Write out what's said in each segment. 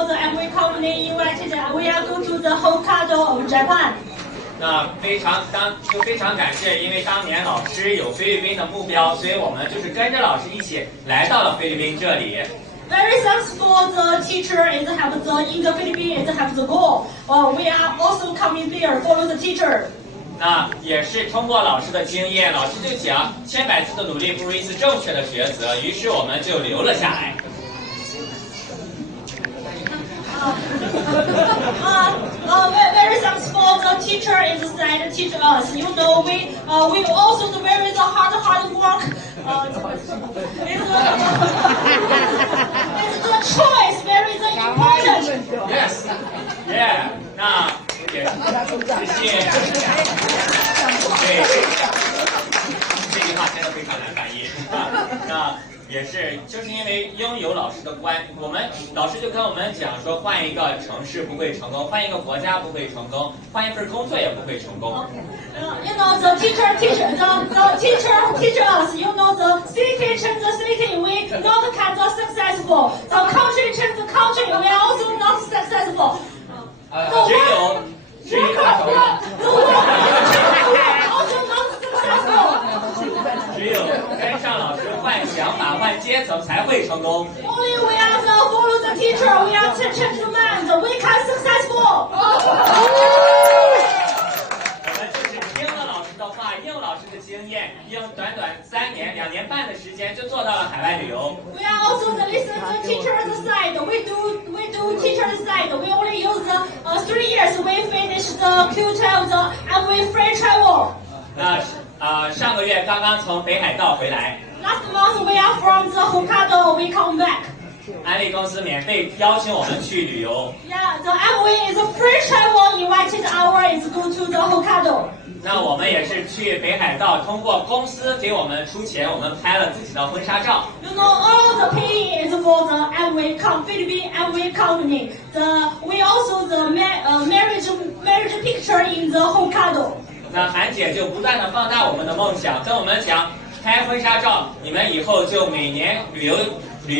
for the Amway company invited. We are going to the Hokkaido of Japan. 那非常感谢，因为当年老师有菲律宾的目标，所以我们就是跟着老师一起来到了菲律宾这里。Very thanks for the teacher is have the in the Philippines is have the goal. We are also coming there follow the teacher. 那也是通过老师的经验，老师就讲千百次的努力不如一次正确的抉择，于是我们就留了下来。Very thanks for the teacher inside teach us. You know, we also the very the hard work. It's the choice very the important. Yes, yeah. 那也谢谢。对，这句话真的非常难翻译。那。也是，就是因为拥有老师的我们老师就跟我们讲说，换一个城市不会成功，换一个国家不会成功，换一份工作也不会成功。You know the teacher teach us. You know the city change the city. We not can the successful. The country change the country. We also not successful. 只有大手。只有跟上老师换想法、换阶层才会成功。Only we are the follow the teacher. We are change the mind. We can successful. 我们就是听了老师的话，应老师的经验，用短3年、2年半的时间就做到了海外旅游。We are also the listen the teacher's side. We do teacher's side. We only use the 3 years. We finish the Q12 the Amway free travel. 上个月刚刚从北海道回来。Last month we are from the Hokkaido. We come back. 安利公司免费邀请我们去旅游。Yeah, the Amway is a free travel. Invited our is go to the Hokkaido. 那我们也是去北海道，通过公司给我们出钱，我们拍了自己的婚纱照。You know, all the pay is for the Amway Philippine Amway company. We also the marriage picture in the Hokkaido. 那韩姐就不断的放大我们的梦想，跟我们讲，拍婚纱照，你们以后就每年旅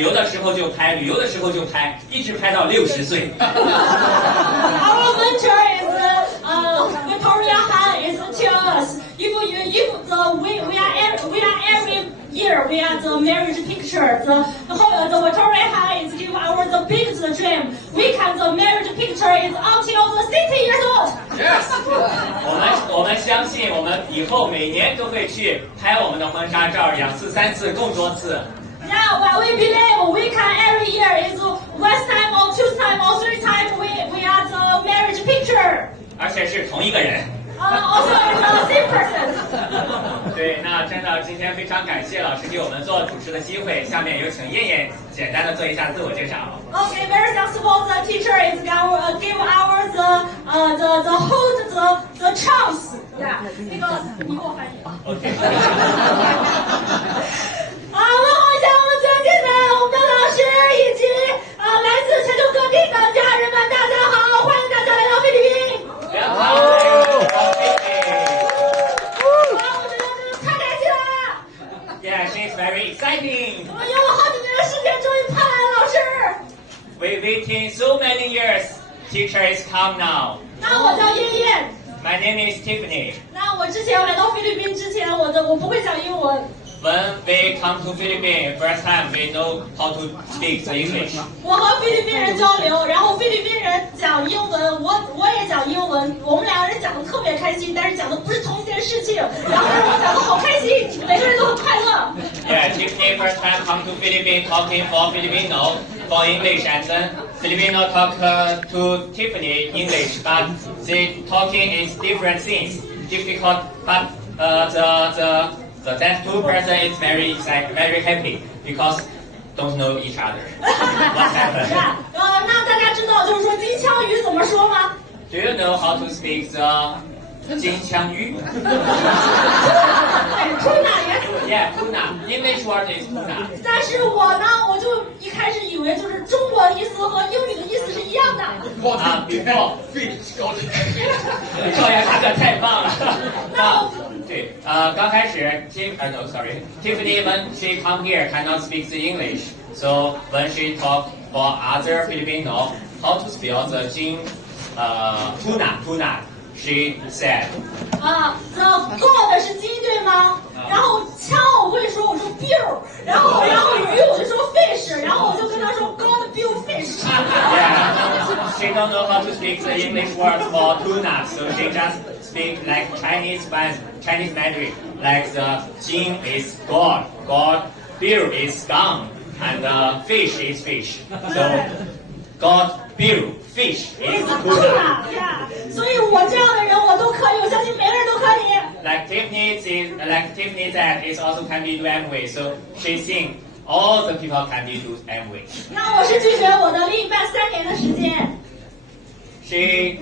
游的时候就拍，旅游的时候就拍，一直拍到60岁。Our mentor is Victoria Han is tell us if we are every year we are the marriage picture. The Victoria Han is give our the biggest dream. We can the marriage picture is until the 60 years old. Yes. 我们相信我们以后每年都会去拍我们的婚纱照2次、3次、更多次。Yeah, well, we believe we can every year is 1 time or 2 time or 3 time we are the marriage picture. 而且是同一个人。Also is the same person. 对，那真的今天非常感谢老师给我们做主持的机会。下面有请燕燕简单的做一下自我介绍。Okay, very thankful the teacher is give our the hold the chance. Yeah, 那个你给我翻译。OK. 问候一下我们尊敬的我们的老师以及来自全球各地的家人们，大家好，欢迎大家来到菲律宾。我觉得真的太开心了。Yeah, she's very exciting. 我们用了好几年的时间，终于盼来了老师。We waiting so many years. Teacher is come now. 那我叫燕燕。My name is Tiffany. 那我之前来到菲律宾之前，我不会讲英文。When we come to Philippines, first time we know how to speak the English. 我和菲律宾人交流，然后菲律宾人讲英文，我也讲英文，我们两个人讲的特别开心，但是讲的不是同一件事情，然后我讲的好开心，每个人都很快乐。Yeah, Tiffany first time come to Philippines talking for Filipino for English, and then Filipino talk to Tiffany English, but they talking is different things, difficult, but that two person is very excited, very happy because don't know each other. What happened? 那大家知道就是说金枪鱼怎么说吗 Do you know how to speak the 金枪鱼 ？Tuna yes. Yeah, tuna. English word is tuna. 但是我呢，我就一开始以为就是中文意思和英语的意思是一样的。before. 赵岩大哥太棒了。对，刚开始Tiffany when she come here cannot speak the English, so when she talk for other Filipino, how to spell the 金 tuna. She said. The God 是金对吗？然后枪我会说，我说 bill， 然后鱼我就说 fish， 然后我就跟他说 God bill fish。Yeah, she don't know how to speak the English word for tuna, so she just speak like Chinese Mandarin. Like the 金 is God, bill is gun, and fish is fish. So God bill fish is tuna. Yeah， 所以我这样的人我都可以，我相信每个人都可以。Like Tiffany said, it also can be do Amway. So she think all the people can be do Amway. 那我是拒绝我的另一半3年的时间。She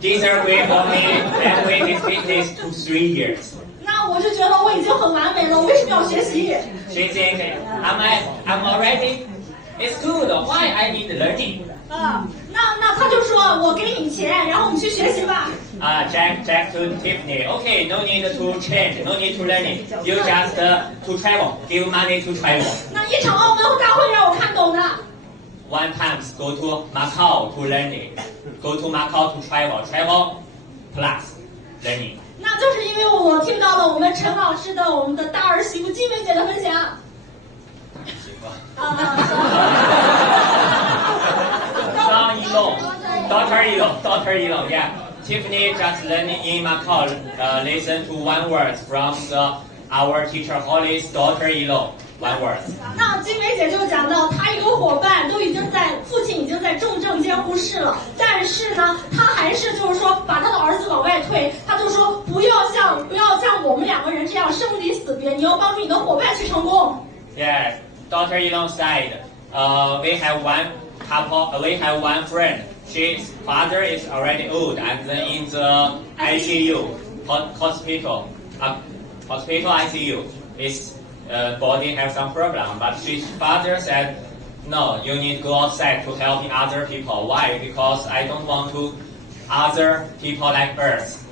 disagree for me. Amway is business to 3 years. 那我就觉得我已经很完美了，我为什么要学习 She think I'm already. It's good. Why I need learning? 那他就说我给你钱，然后我们去学习吧。Jack to Tiffany. Okay, no need to change, no need to learning. You just to travel. Give money to travel. 那一场澳门大会让我看懂的。One times go to Macau to learning. Go to Macau to travel plus learning. 那就是因为我听到了我们陈老师的我们的大儿媳妇金梅姐的分享。Daughter Elon, yeah. Tiffany just learning in Macau, listen to one word from our teacher Holly's daughter Elon, one word. 那金梅姐就讲到，她一个伙伴父亲已经在重症监护室了，但是呢，她还是就是说把她的儿子往外推，她就说不要像我们2个人这样生离死别，你要帮助你的伙伴去成功。Yeah, Daughter Elon said, we have one friend. His father is already old and then in the ICU, hospital ICU. His body have some problem, but his father said, no, you need to go outside to help other people. Why? Because I don't want to other people like us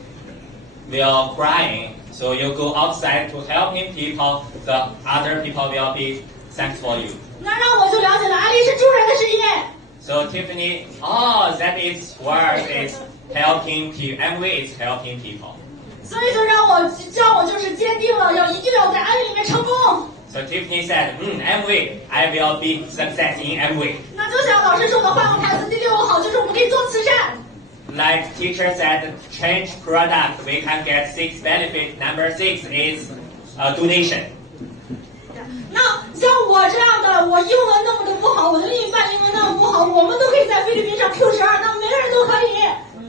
will crying. So you go outside to helping people. The other people will be thanks for you. 那让我就了解了，安利是助人的事业。So Tiffany, that is where it's helping people. Amway is helping people. 所以就叫我就是坚定了一定要在安利里面成功。So Tiffany said, Amway, I will be success in Amway. 那就像老师说的，换个台词，第6个好就是我们可以做慈善。Like teacher said, change product, we can get 6 benefits. Number 6 is donation. 那像我这样的，我英文那么的不好，我的另一半英文那么不好，我们都可以在菲律宾上 Q12，那每个人都可以。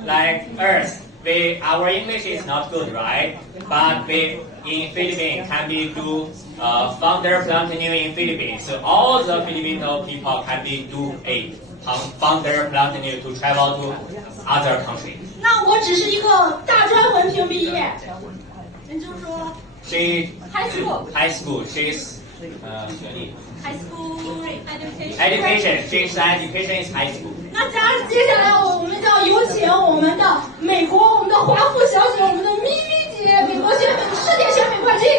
Like us, our English is not good, right? But we in Philippines can be do founder planting in Philippines. So all the Filipino people can be do a founder planting to travel to other country. 那我只是一个大专文凭毕业，也就是说 high school. She's学历 high school education. She's education is high school. 那接下来我们就要有请我们的美国我们的华富小姐，我们的咪咪姐，美国选美世界选美冠军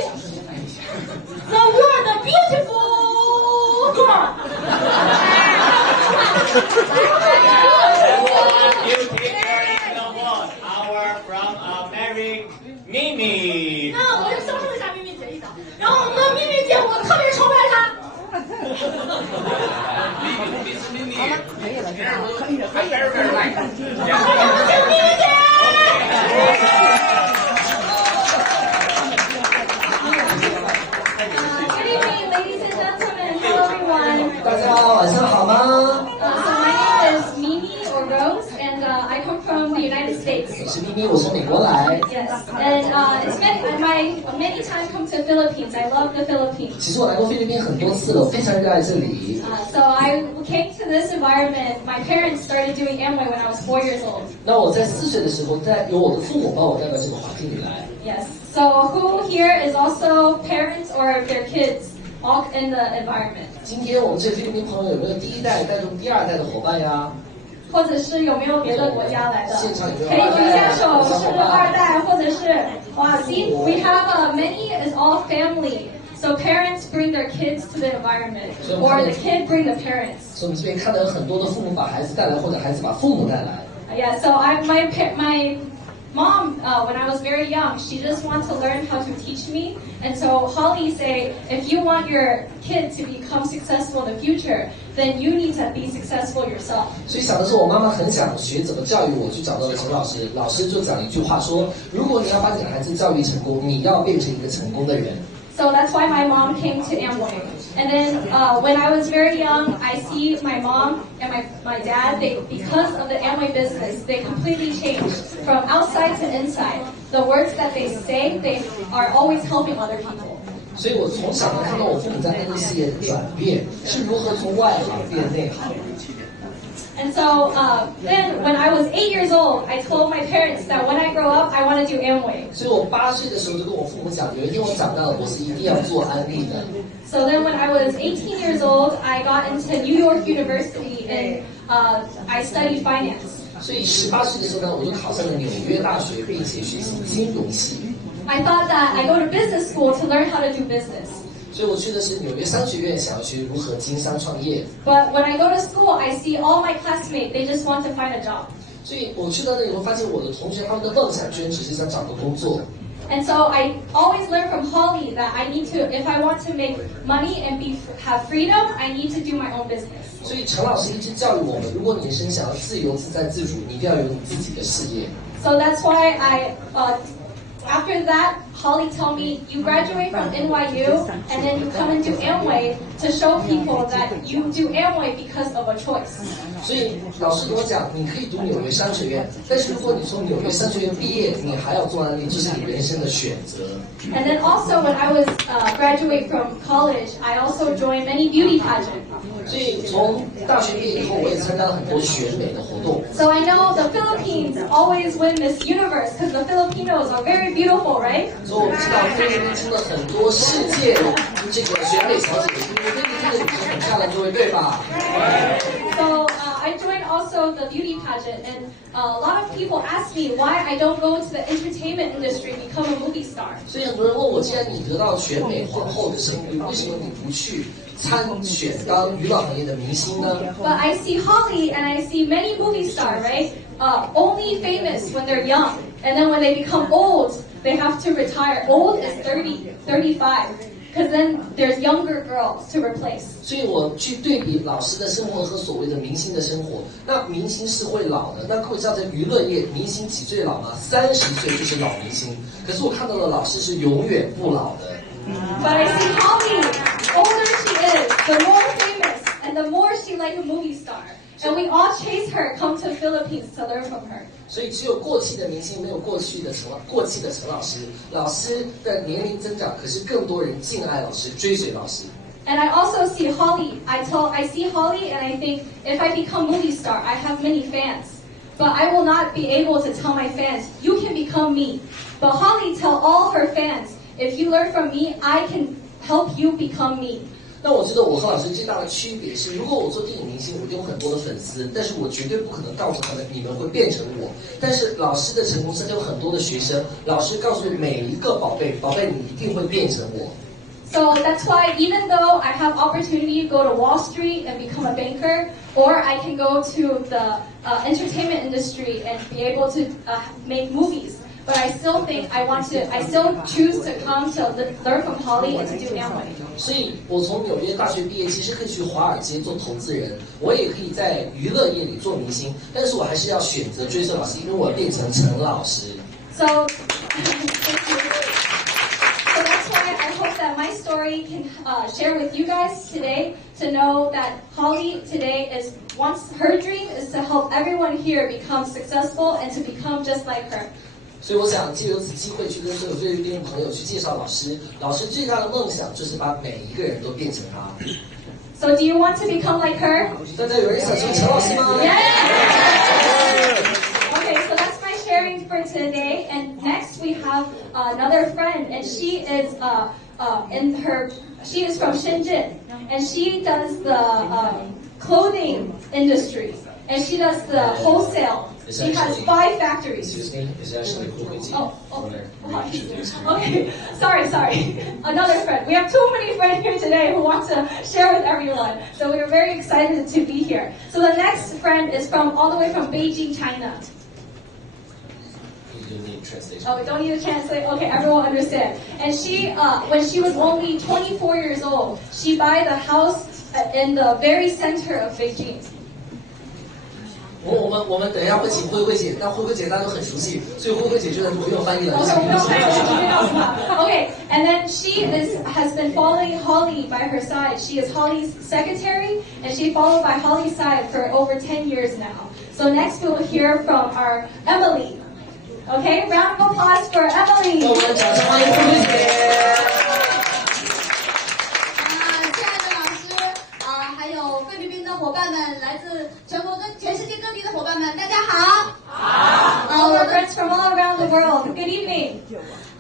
，The World Beautiful Girl. From Mary Mimi. 那我就销售一下咪咪姐一下，然后我们的咪咪姐，我特别崇拜她。咪咪，可以了，可以了，可以了，可以了。好，有请咪咪姐。Good evening, ladies and gentlemen. Hello, everyone. 大家晚上好吗？ So my name is Mimi or Rose, and I come from the United States. 我是咪咪，我从美国来。 Yes, and it's many times come to Philippines. I love the Philippines. 其实我来过菲律宾很多次了，我非常热爱这里。So I came to this environment. My parents started doing Amway when I was 4 years old. 那我在4岁的时候，由我的父母把我带到这个环境里来。 Yes. So who here is also parents or their kids all in the environment? 今天我们这菲律宾朋友有没有第1代带动第2代的伙伴呀？或者是有没有别的国家来的？现场有没有可以举一下手，是2代，或者是哇 ，See, we have many is all family. So parents bring their kids to the environment, or the kid bring the parents. 所以我们这边看到有很多的父母把孩子带来，或者孩子把父母带来。Yeah, so my mom, when I was very young, she just wanted to learn how to teach me. And so Holly say, if you want your kid to become successful in the future, then you need to be successful yourself. 所以想的是，我妈妈很想学怎么教育我，去找到了陈老师。老师就讲一句话说：如果你要把你的孩子教育成功，你要变成一个成功的人。So that's why my mom came to Amway. And then when I was very young, I see my mom and my dad, because of the Amway business, they completely changed from outside to inside. The words that they say, they are always helping other people. 所以我从小呢看到我父母在安利事业的转变，是如何从外行变内行。And so then when I was 8 years old, I told my parents that when I grow up, I want to do Amway. 所以我8岁的时候就跟我父母讲，有一天我长大了，我是一定要做安利的。So then when I was 18 years old, I got into New York University and I studied finance. 所以18岁的时候呢，我就考上了纽约大学，并且学习金融系。I thought that I go to business school to learn how to do business. 所以我去的是纽约商学院，想要学如何经商创业。But when I go to school, I see all my classmates, they just want to find a job. 所以我去到那里，我发现我的同学他们的梦想居然只是想找个工作。And so I always learn from Holly that I need to, if I want to make money and have freedom, I need to do my own business. 所以陈老师一直教育我们，如果你人生想要自由自在自主，你一定要有你自己的事业。So that's why after that, Holly told me, you graduate from NYU and then you come and do Amway to show people that you do Amway because of a choice. 所以老师跟我讲，你可以读纽约商学院，但是如果你从纽约商学院毕业，你还要做安利，这是你人生的选择。And then also when I was graduate from college, I also joined many beauty pageants. 所以从大学毕业以后，我也参加了很多选美的活动。So I know the Philippines always win Miss Universe because the Filipinos are very beautiful, right? 所以我们知道菲律宾出了很多世界的这个选美小姐，因为菲律宾的女生很漂亮，各位对吧？ So I joined also the beauty pageant, and a lot of people ask me why I don't go to the entertainment industry and become a movie star. 所以很多人问我，既然你得到选美皇后的声誉，为什么你不去参选当娱乐行业的明星呢？ But I see Holly and I see many movie stars, right? Only famous when they're young, and then when they become old, they have to retire. Old is 30, 35. Because then there's younger girls to replace. 所以我去对比老师的生活和所谓的明星的生活，那明星是会老的。那各位知道在娱乐业，明星几岁老吗？30岁就是老明星。可是我看到的老师是永远不老的。But I see Holly, older she is, the more famous, and the more she like a movie star. And we all chase her, come to the Philippines to learn from her. 所以只有过气的明星，没有过气的陈老师。老师的年龄增长，可是更多人敬爱老师，追随老师。And I also see Holly. I see Holly and I think, if I become movie star, I have many fans. But I will not be able to tell my fans, you can become me. But Holly tell all her fans, if you learn from me, I can help you become me. 那我觉得我和老师最大的区别是，如果我做电影明星，我一定有很多的粉丝，但是我绝对不可能告诉他们你们会变成我。但是老师的成功是有很多的学生，老师告诉每一个宝贝，宝贝你一定会变成我。So that's why even though I have opportunity to go to Wall Street and become a banker, or I can go to the entertainment industry and be able to make movies. But I still think I still choose to come to learn from Holly and to do Amway. 所以我从纽约大学毕业，其实可以去华尔街做投资人，我也可以在娱乐业里做明星，但是我还是要选择追随老师，因为我要变成陈老师。So that's why I hope that my story can share with you guys today to know that Holly today her dream is to help everyone here become successful and to become just like her. 所以我想借由此机会去跟所有菲律宾朋友去介绍老师。老师最大的梦想就是把每一个人都变成他。So do you want to become like her? 大家有人想成陈老师吗？ Yeah! Okay, so that's my sharing for today. And next we have another friend, and she is from Shenzhen, and she does the clothing industry. and she does the wholesale. She has 5 factories. Excuse me, is actually 慧慧姐。Okay, sorry. Another friend. We have too many friends here today who want to share with everyone. So we are very excited to be here. So the next friend is from all the way from Beijing, China. You need translation. Oh, we don't need to translate. Okay, everyone understand. And she, when she was only 24 years old, she bought the house in the very center of Beijing. 我们等一下会请慧慧姐，但慧慧姐大家都很熟悉，所以慧慧姐就不用翻译了。Okay, and then she has been following Holly by her side. She is Holly's secretary, and she followed by Holly's side for over 10 years now. So next we will hear from our Emily. Okay, round of applause for Emily. 那我们掌声欢迎慧慧姐。伙伴们，来自全国跟全世界各地的伙伴们，大家好。好。Our friends from all around the world. Good evening.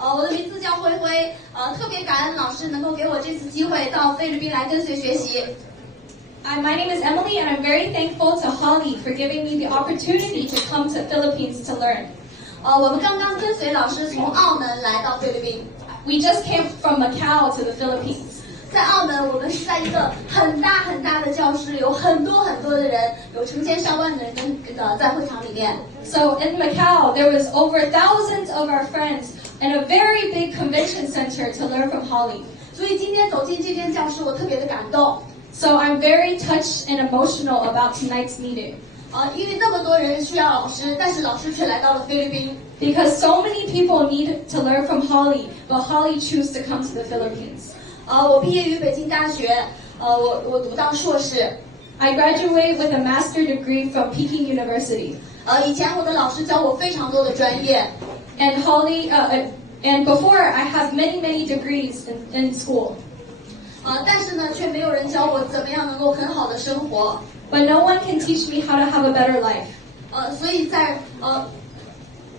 我的名字叫灰灰，特别感恩老师能够给我这次机会到菲律宾来跟随学习。My name is Emily, and I'm very thankful to Holly for giving me the opportunity to come to Philippines to learn. 我们刚刚跟随老师从澳门来到菲律宾。We just came from Macau to the Philippines. 在澳门，我们是在一个很大很大的教室，有很多很多的人，有成千上万的人在会场里面。So in Macau, there was over thousands of our friends in a very big convention center to learn from Holly. 所以今天走进这间教室，我特别的感动。So I'm very touched and emotional about tonight's meeting. 因为那么多人需要老师，但是老师却来到了菲律宾。Because so many people need to learn from Holly, but Holly chose to come to the Philippines. 我毕业于北京大学，我读到硕士。I graduate with a master degree from Peking University. 以前我的老师教我非常多的专业。And Holly, and before I have many degrees in school. 但是呢，却没有人教我怎么样能够很好的生活。But no one can teach me how to have a better life. 所以在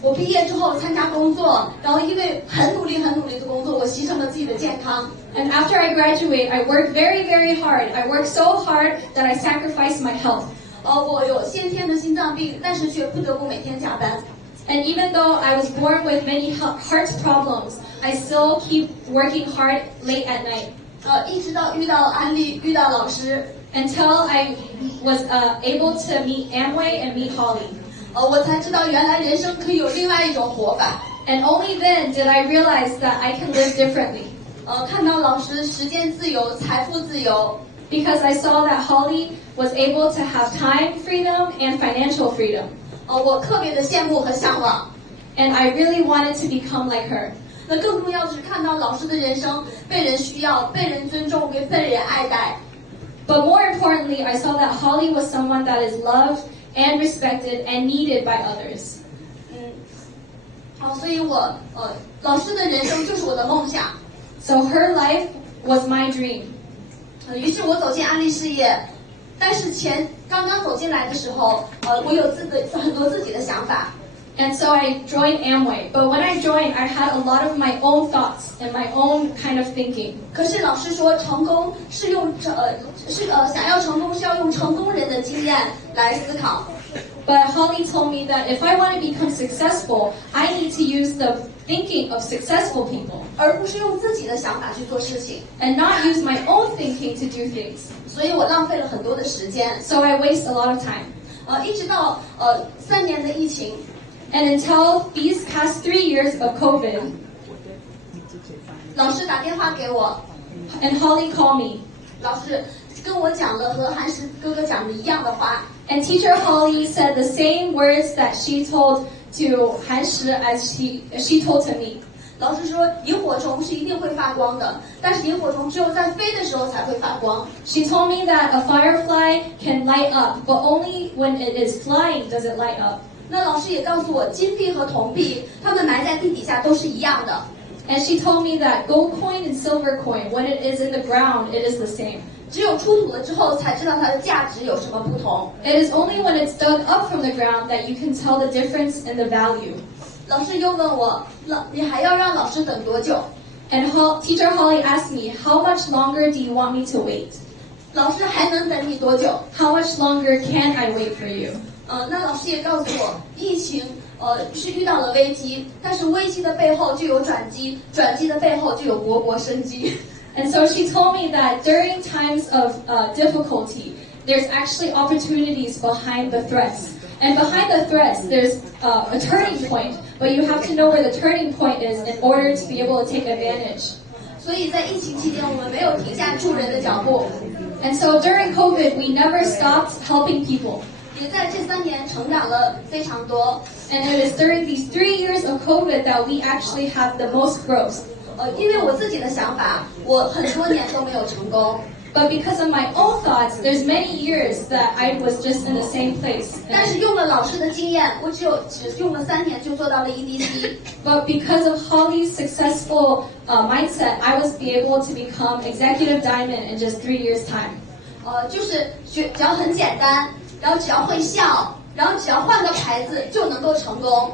我毕业之后参加工作，然后因为很努力的工作，我牺牲了自己的健康。And after I graduate, I worked very hard. I worked so hard that I sacrificed my health. 我有先天的心脏病，但是却不得不每天加班。And even though I was born with many heart problems, I still keep working hard late at night. 一直到遇到安利，遇到老师。Until I was able to meet Amway and meet Holly. 我才知道原来人生可以有另外一种活法。And only then did I realize that I can live differently. 看到老师时间自由、财富自由。Because I saw that Holly was able to have time freedom and financial freedom. 我特别的羡慕和向往。And I really wanted to become like her. 那更重要的是看到老师的人生被人需要、被人尊重、被人爱戴。But more importantly, I saw that Holly was someone that is loved and respected and needed by others. 所以老师的人生就是我的梦想。So her life was my dream. 于是我走进安利事业，但是刚刚走进来的时候，我有很多自己的想法。And so I joined Amway. But when I joined, I had a lot of my own thoughts and my own kind of thinking. 可是老师说，成功是想要成功是要用成功人的经验来思考。But Holly told me that if I want to become successful, I need to use the thinking of successful people. 而不是用自己的想法去做事情。And not use my own thinking to do things. 所以我浪费了很多的时间。So I waste a lot of time. 一直到3年的疫情。And until these past 3 years of COVID, 老师打电话给我 and Holly called me. 老师跟我讲了和韩石哥哥讲的一样的话。And teacher Holly said the same words that she told to Han Shi as she told to me. 老师说，萤火虫是一定会发光的，但是萤火虫只有在飞的时候才会发光。She told me that a firefly can light up, but only when it is flying does it light up. 那老师也告诉我，金币和铜币，它们埋在地底下都是一样的。And she told me that gold coin and silver coin, when it is in the ground, it is the same. 只有出土了之后，才知道它的价值有什么不同。It is only when it's dug up from the ground that you can tell the difference in the value. 老师又问我，你还要让老师等多久？ And teacher Holly asked me, how much longer do you want me to wait? 老师还能等你多久 How much longer can I wait for you? 那老师也告诉我，疫情是遇到了危机，但是危机的背后就有转机，转机的背后就有勃勃生机。And so she told me that during times of difficulty, there's actually opportunities behind the threats. And behind the threats, there's a turning point, but you have to know where the turning point is in order to be able to take advantage. 所以在疫情期间，我们没有停下助人的脚步。And so during COVID, we never stopped helping people. 也在这3年成长了非常多。And it is during these 3 years of COVID that we actually have the most growth. 因为我自己的想法，我很多年都没有成功。But because of my own thoughts, there's many years that I was just in the same place. 但是用了老师的经验，我只用了3年就做到了 EDC。But because of Holly's successful mindset, I was be able to become executive diamond in just 3 years' time. 就是只要很简单，然后只要会笑，然后只要换个牌子就能够成功。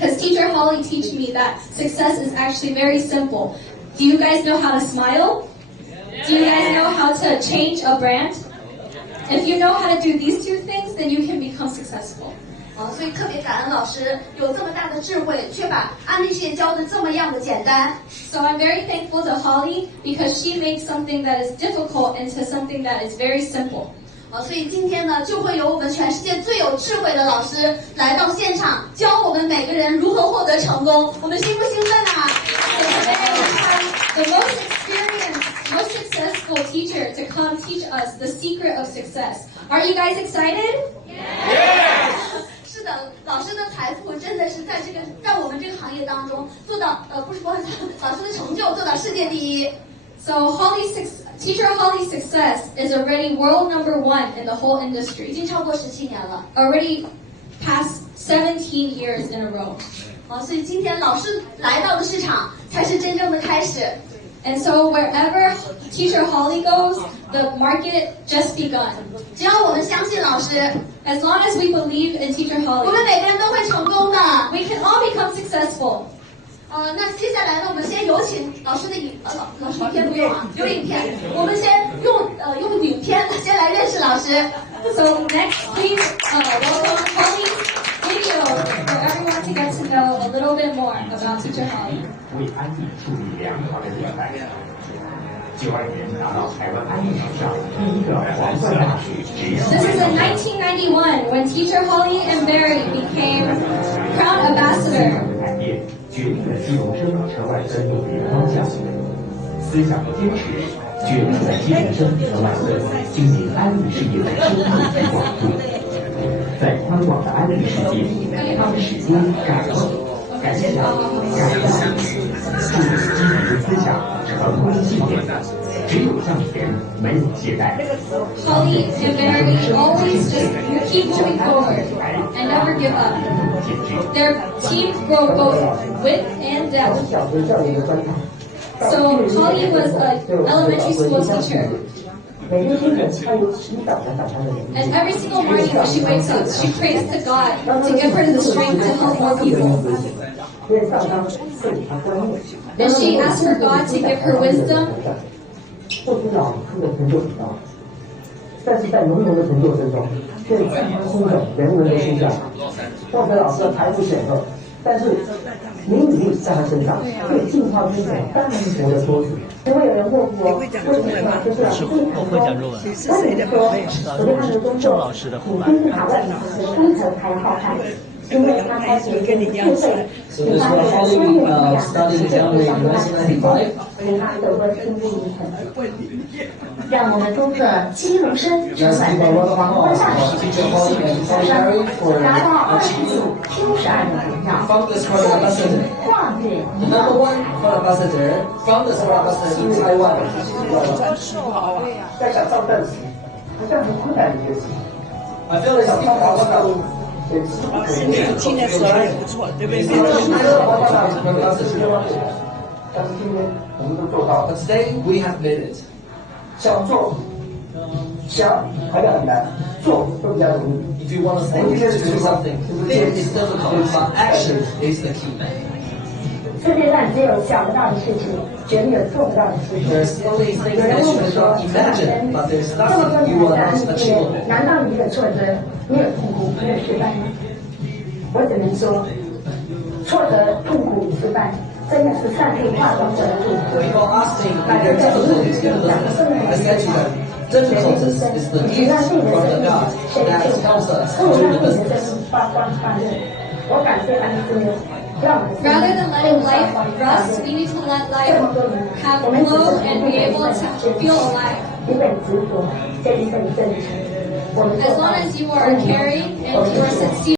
Because Teacher Holly teach me that success is actually very simple. Do you guys know how to smile? Do you guys know how to change a brand? If you know how to do these 2 things, then you can become successful. 所以特别感恩老师有这么大的智慧，却把安利事业教的这么样的简单。So I'm very thankful to Holly because she makes something that is difficult into something that is very simple. 所以今天呢，就会有我们全世界最有智慧的老师来到现场，教我们每个人如何获得成功。我们兴不兴奋啊？ The most experienced, most successful teacher to come teach us the secret of success. Are you guys excited? Yes! 是的，老师的财富真的是在我们这个行业当中做到不是说老师的成就做到世界第一。So Teacher Holly's success is already world number 1 in the whole industry. 已经超过17年了。Already past 17 years in a row. 所以今天老师来到的市场才是真正的开始。And so wherever Teacher Holly goes, the market just begun. 只要我们相信老师 As long as we believe in Teacher 我 Holly, 们每个人都会成功的。 we can all become successful. 那接下来呢，我们先有请老师的老师影片不用啊，有影片，我们先用影片先来认识老师。So next, please welcome Holly's video for everyone to get to know a little bit more about Teacher Holly. 为安利树立良好的典范。92年拿到台湾安利史上第一个皇冠大使职业。 This is in 1991 when Teacher Holly and Barry became Crown Ambassador. 改变决定了基隆生陈碗芬努力的方向，思想的坚持决定了基隆生陈碗芬经营安利事业的深度与广度。在宽广的安利世界，他们始终敢问、敢想、敢干，树立积极的思想、成功的信念。只有向前，没有懈怠。 Holly and Barry always just keep moving forward and never give up. Their team grow both width and depth. So Holly was an elementary school teacher. And every single morning when she wakes up, she prays to God to give her the strength to help more people. And she asks for God to give her wisdom. 获取老师的成就很高，但是在浓浓的成就之中，却健康松手，人文的形象，获得老师的财富显赫，但是名与利在他身上，对进化之前单纯活的说辞。不会有人问我，为什么这是老师最成功？我只能说，我对他们的工作比金字塔外面的工程还要好看。 因为他开始跟你一样， So this was Holly studying in Amway in 1995. 他走过心路历程。让我们祝贺基隆生陈碗芬皇冠大使Teacher Holly and Teacher Barry for 达到achieving 2092的荣耀， Founders Crown Ambassador. 跨越 The number 1 Crown Ambassador, Founders Crown Ambassador in Taiwan. 在想上战时，好像很困难的一件事情。 I feel like people are wondering. 今年手也不错，对不对？但是今天我们都做到了。 But today we have made it. 想做，想好像很难，做都比较容易。 If you want to do something, it is difficult, but action is the key. 世界上只有想不到的事情，绝没有做不到的事情。There's only things that you cannot imagine, but there's 这么多 nothing 年 you 的 are 安 not 利经验， achievable. 难道你有挫折，你有痛苦，你有失败吗？我只能说，挫折、痛苦与失败，真的是上帝化妆过的祝福。 People ask me if they're difficult, it's because I said to them, difficult is the gift from the God that helps us 不如 do 让 the 自己的 business. 生命发光发热。我感谢安利之母，让我们 Rather than letting life rust, we need to let life have glow and be able to feel alive. 一份执着，这一份真诚。我们 As long as you are caring and you are sincere.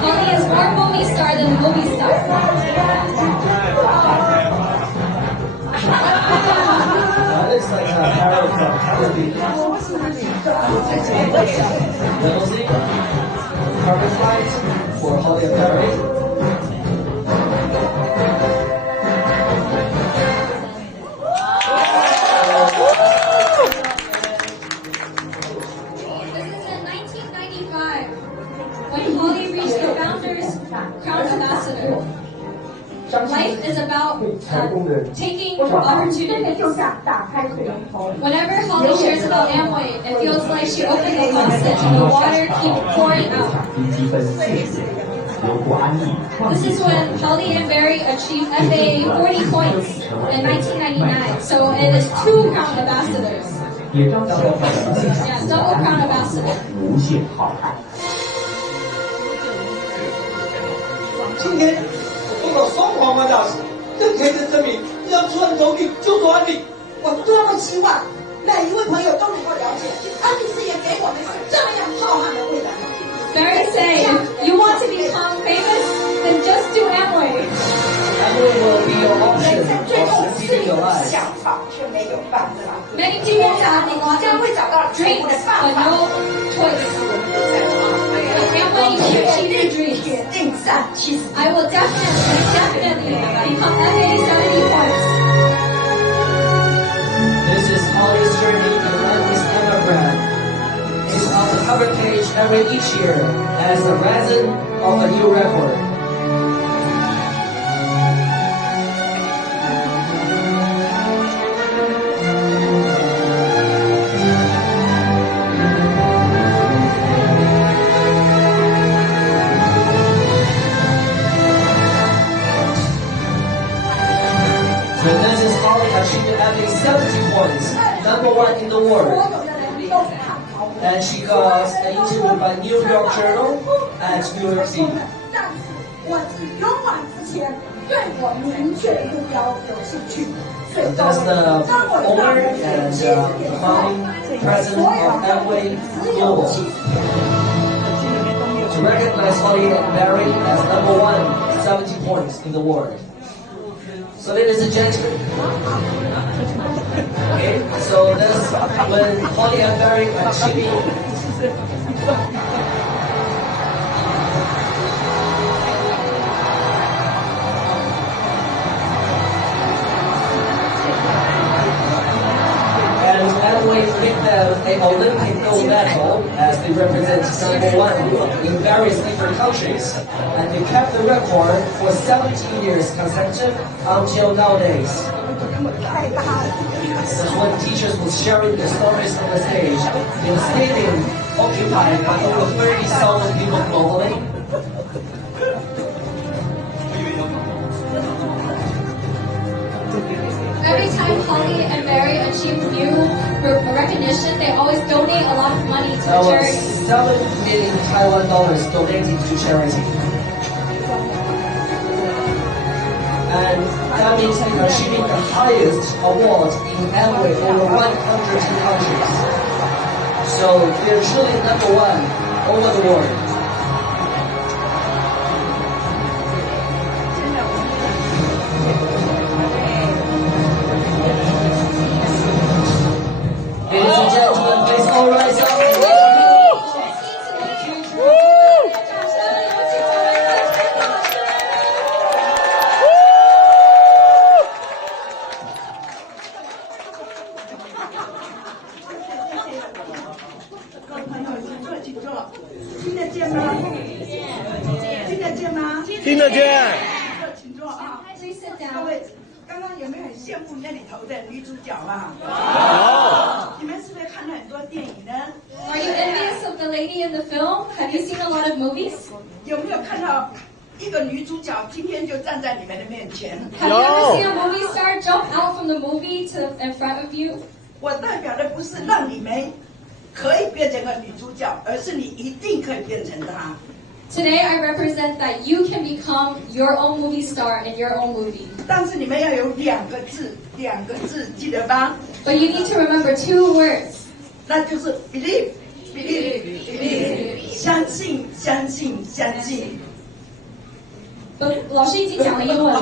Holly is more movie star than movie star. Looks like Harold from California. Limousine, carpet flight for Holly and Perry. This is in 1995 when Holly reached the Founders Crown Ambassador. Life is about taking 真的 opportunities. 就像打开水龙头。 Whenever Holly shares about Amway, it feels like she opened a faucet and the water keeps pouring out. 积分4次，由过安利创 This 业 is when Holly and Barry achieved FA 40 points in 1999. So it is 2 Crown Ambassadors. 也彰显了他的影响 Yeah, double Crown Ambassador. 无限浩瀚。今天我做了双黄花大使，更可以证明，只要出人头地就做安利。我多么希望每一位朋友都能够了解，安利事业给我们是这样浩瀚的未来。 Barry say, if you want to become famous, then just do Amway. Amway will be your 人 option 生最 for 后是 succeeding 有 your life. 想法却没有办法。 Many people have a lot 将 of 会找到成 dreams, 功的 but 办法。 no choice. With Amway, you can achieve your dreams. 铁定占70%。 I will definitely become FA 70 points. This is Holly's journey to land his Emma brand. It's on the cover page each year as a resin of a new record. So this is Holly achieving having 70 points, #1 in the 所 world. 有的人都看好我。 And she got an interview by New York Journal at New York City. 但是我是勇往直前，对我明确的目标有兴趣。所以 That's the 当我 owner and the founding president of Amway Global. To recognize Holly and Barry as #1, 70 points in the world. So ladies and gentlemen, okay, so that's when Holly and Barry achieving Amway picked them an Olympic gold medal as they represent #1 in various different countries, and they kept the record for 17 years consecutive until nowadays. So when teachers were sharing their stories on the stage, in a stadium occupied by over 30,000 people globally. Every time Holly and Barry achieve new recognition, they always donate a lot of money to charity. 7 million Taiwan dollars donated to charity. And that means they're achieving the highest award in Amway over 102 countries. So they're truly #1 over the world. Ladies and gentlemen, please all rise up. Are you envious of the lady in the film? Have you seen a lot of movies? 有没有看到一个女主角今天就站在你们的面前？ Have you ever seen a movie star jump out from the movie in front of you? 我代表的不是让你们可以变成个女主角，而是你一定可以变成她。 Today I represent that you can become your own movie star in your own movie. 但是你们要有两个字，记得吧？ But you need to remember 2 words. 那就是 believe， 相信。老师已经讲了英文了。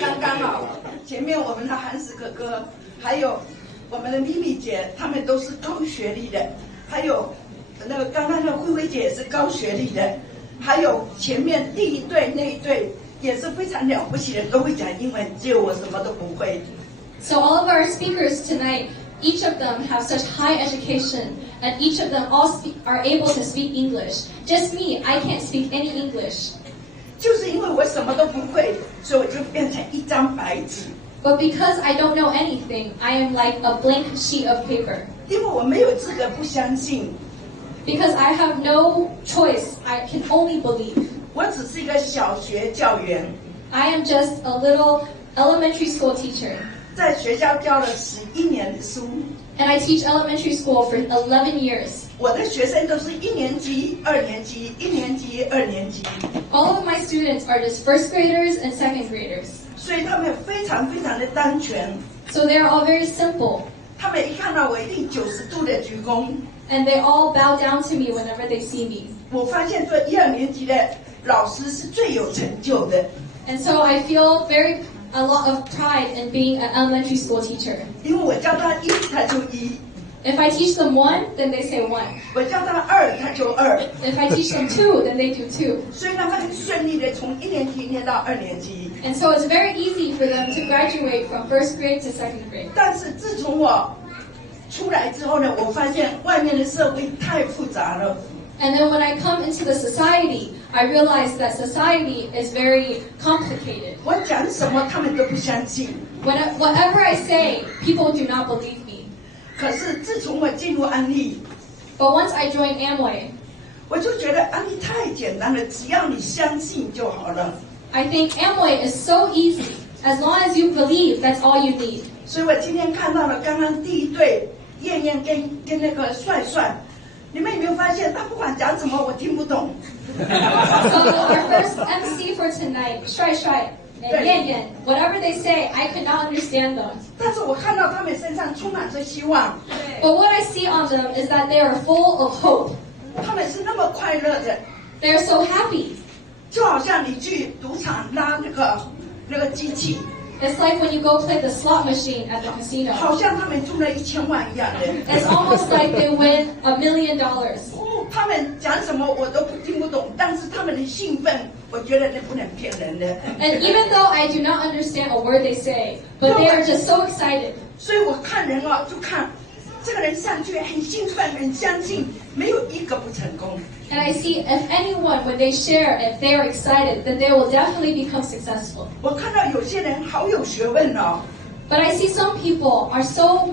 刚刚好，前面我们的韩石哥哥，还有我们的咪咪姐，他们都是高学历的，还有那个刚刚的慧慧姐也是高学历的，还有前面第一对那一对也是非常了不起的，都会讲英文，只有我什么都不会。So all of our speakers tonight, each of them have such high education, and each of them are able to speak English. Just me, I can't speak any English. 就是因为我什么都不会，所以我就变成一张白纸。But because I don't know anything, I am like a blank sheet of paper. 因为我没有资格不相信。Because I have no choice, I can only believe. 我只是一个小学教员。I am just a little elementary school teacher. 在学校教了11年的书。And I teach elementary school for 11 years. 我的学生都是1年级、2年级、1年级、2年级。All of my students are just first graders and second graders. 所以他们非常的单纯。So they are all very simple. 他们一看到我一定90度的鞠躬。And they all bow down to me whenever they see me. 我发现做1、2年级的老师是最有成就的。And so I feel a lot of pride in being an elementary school teacher. 因为我教他1，他就1。If I teach them 1, then they say 1. 我教他2，他就2。If I teach them 2, then they do 2. 所以他们很顺利的从1年级念到2年级。And so it's very easy for them to graduate from first grade to second grade. 但是自从我出来之后呢，我发现外面的社会太复杂了。And then when I come into the society, I realize that society is very complicated. 我讲什么他们都不相信。Whatever I say, people do not believe me. 可是自从我进入安利 But once I joined Amway, 我就觉得安利太简单了，只要你相信就好了。I think Amway is so easy. As long as you believe, that's all you need. 所以我今天看到了刚刚第一对燕燕跟那个帅帅，你们有没有发现他不管讲什么我听不懂？ So our first MC for tonight, Shuai Shuai and Yan Yan, whatever they say, I could not understand them. 但是我看到他们身上充满着希望。But what I see on them is that they are full of hope. 他们是那么快乐的。They're so happy. 就好像你去赌场拉那个机器。It's like when you go play the slot machine at the casino. 好像他们中了1000万一样的。It's almost like they win $1 million. 他们讲什么我都听不懂，但是他们的兴奋，我觉得那不能骗人的。And even though I do not understand a word they say, but they are just so excited. 所以我看人啊，就看这个人上去很兴奋，很相信，没有一个不成功。And I see if anyone, when they share, if they are excited, then they will definitely become successful. 我看到有些人好有学问哦。But I see some people are so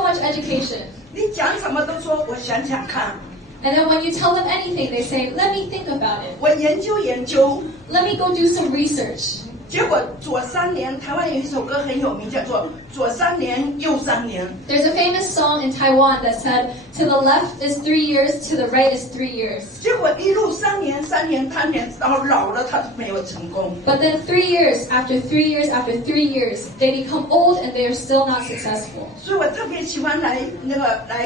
much education. 你讲什么都说我想想看。And then when you tell them anything, they say, "Let me think about it." 我研究研究。Let me go do some research. 结果左3年，台湾有一首歌很有名，叫做“左3年，右3年”。There's a famous song in Taiwan that said, "To the left is 3 years, to the right is 3 years." 结果一路3年，到老了他没有成功。But then 3 years after 3 years after 3 years, they become old and they are still not successful. 所以我特别喜欢来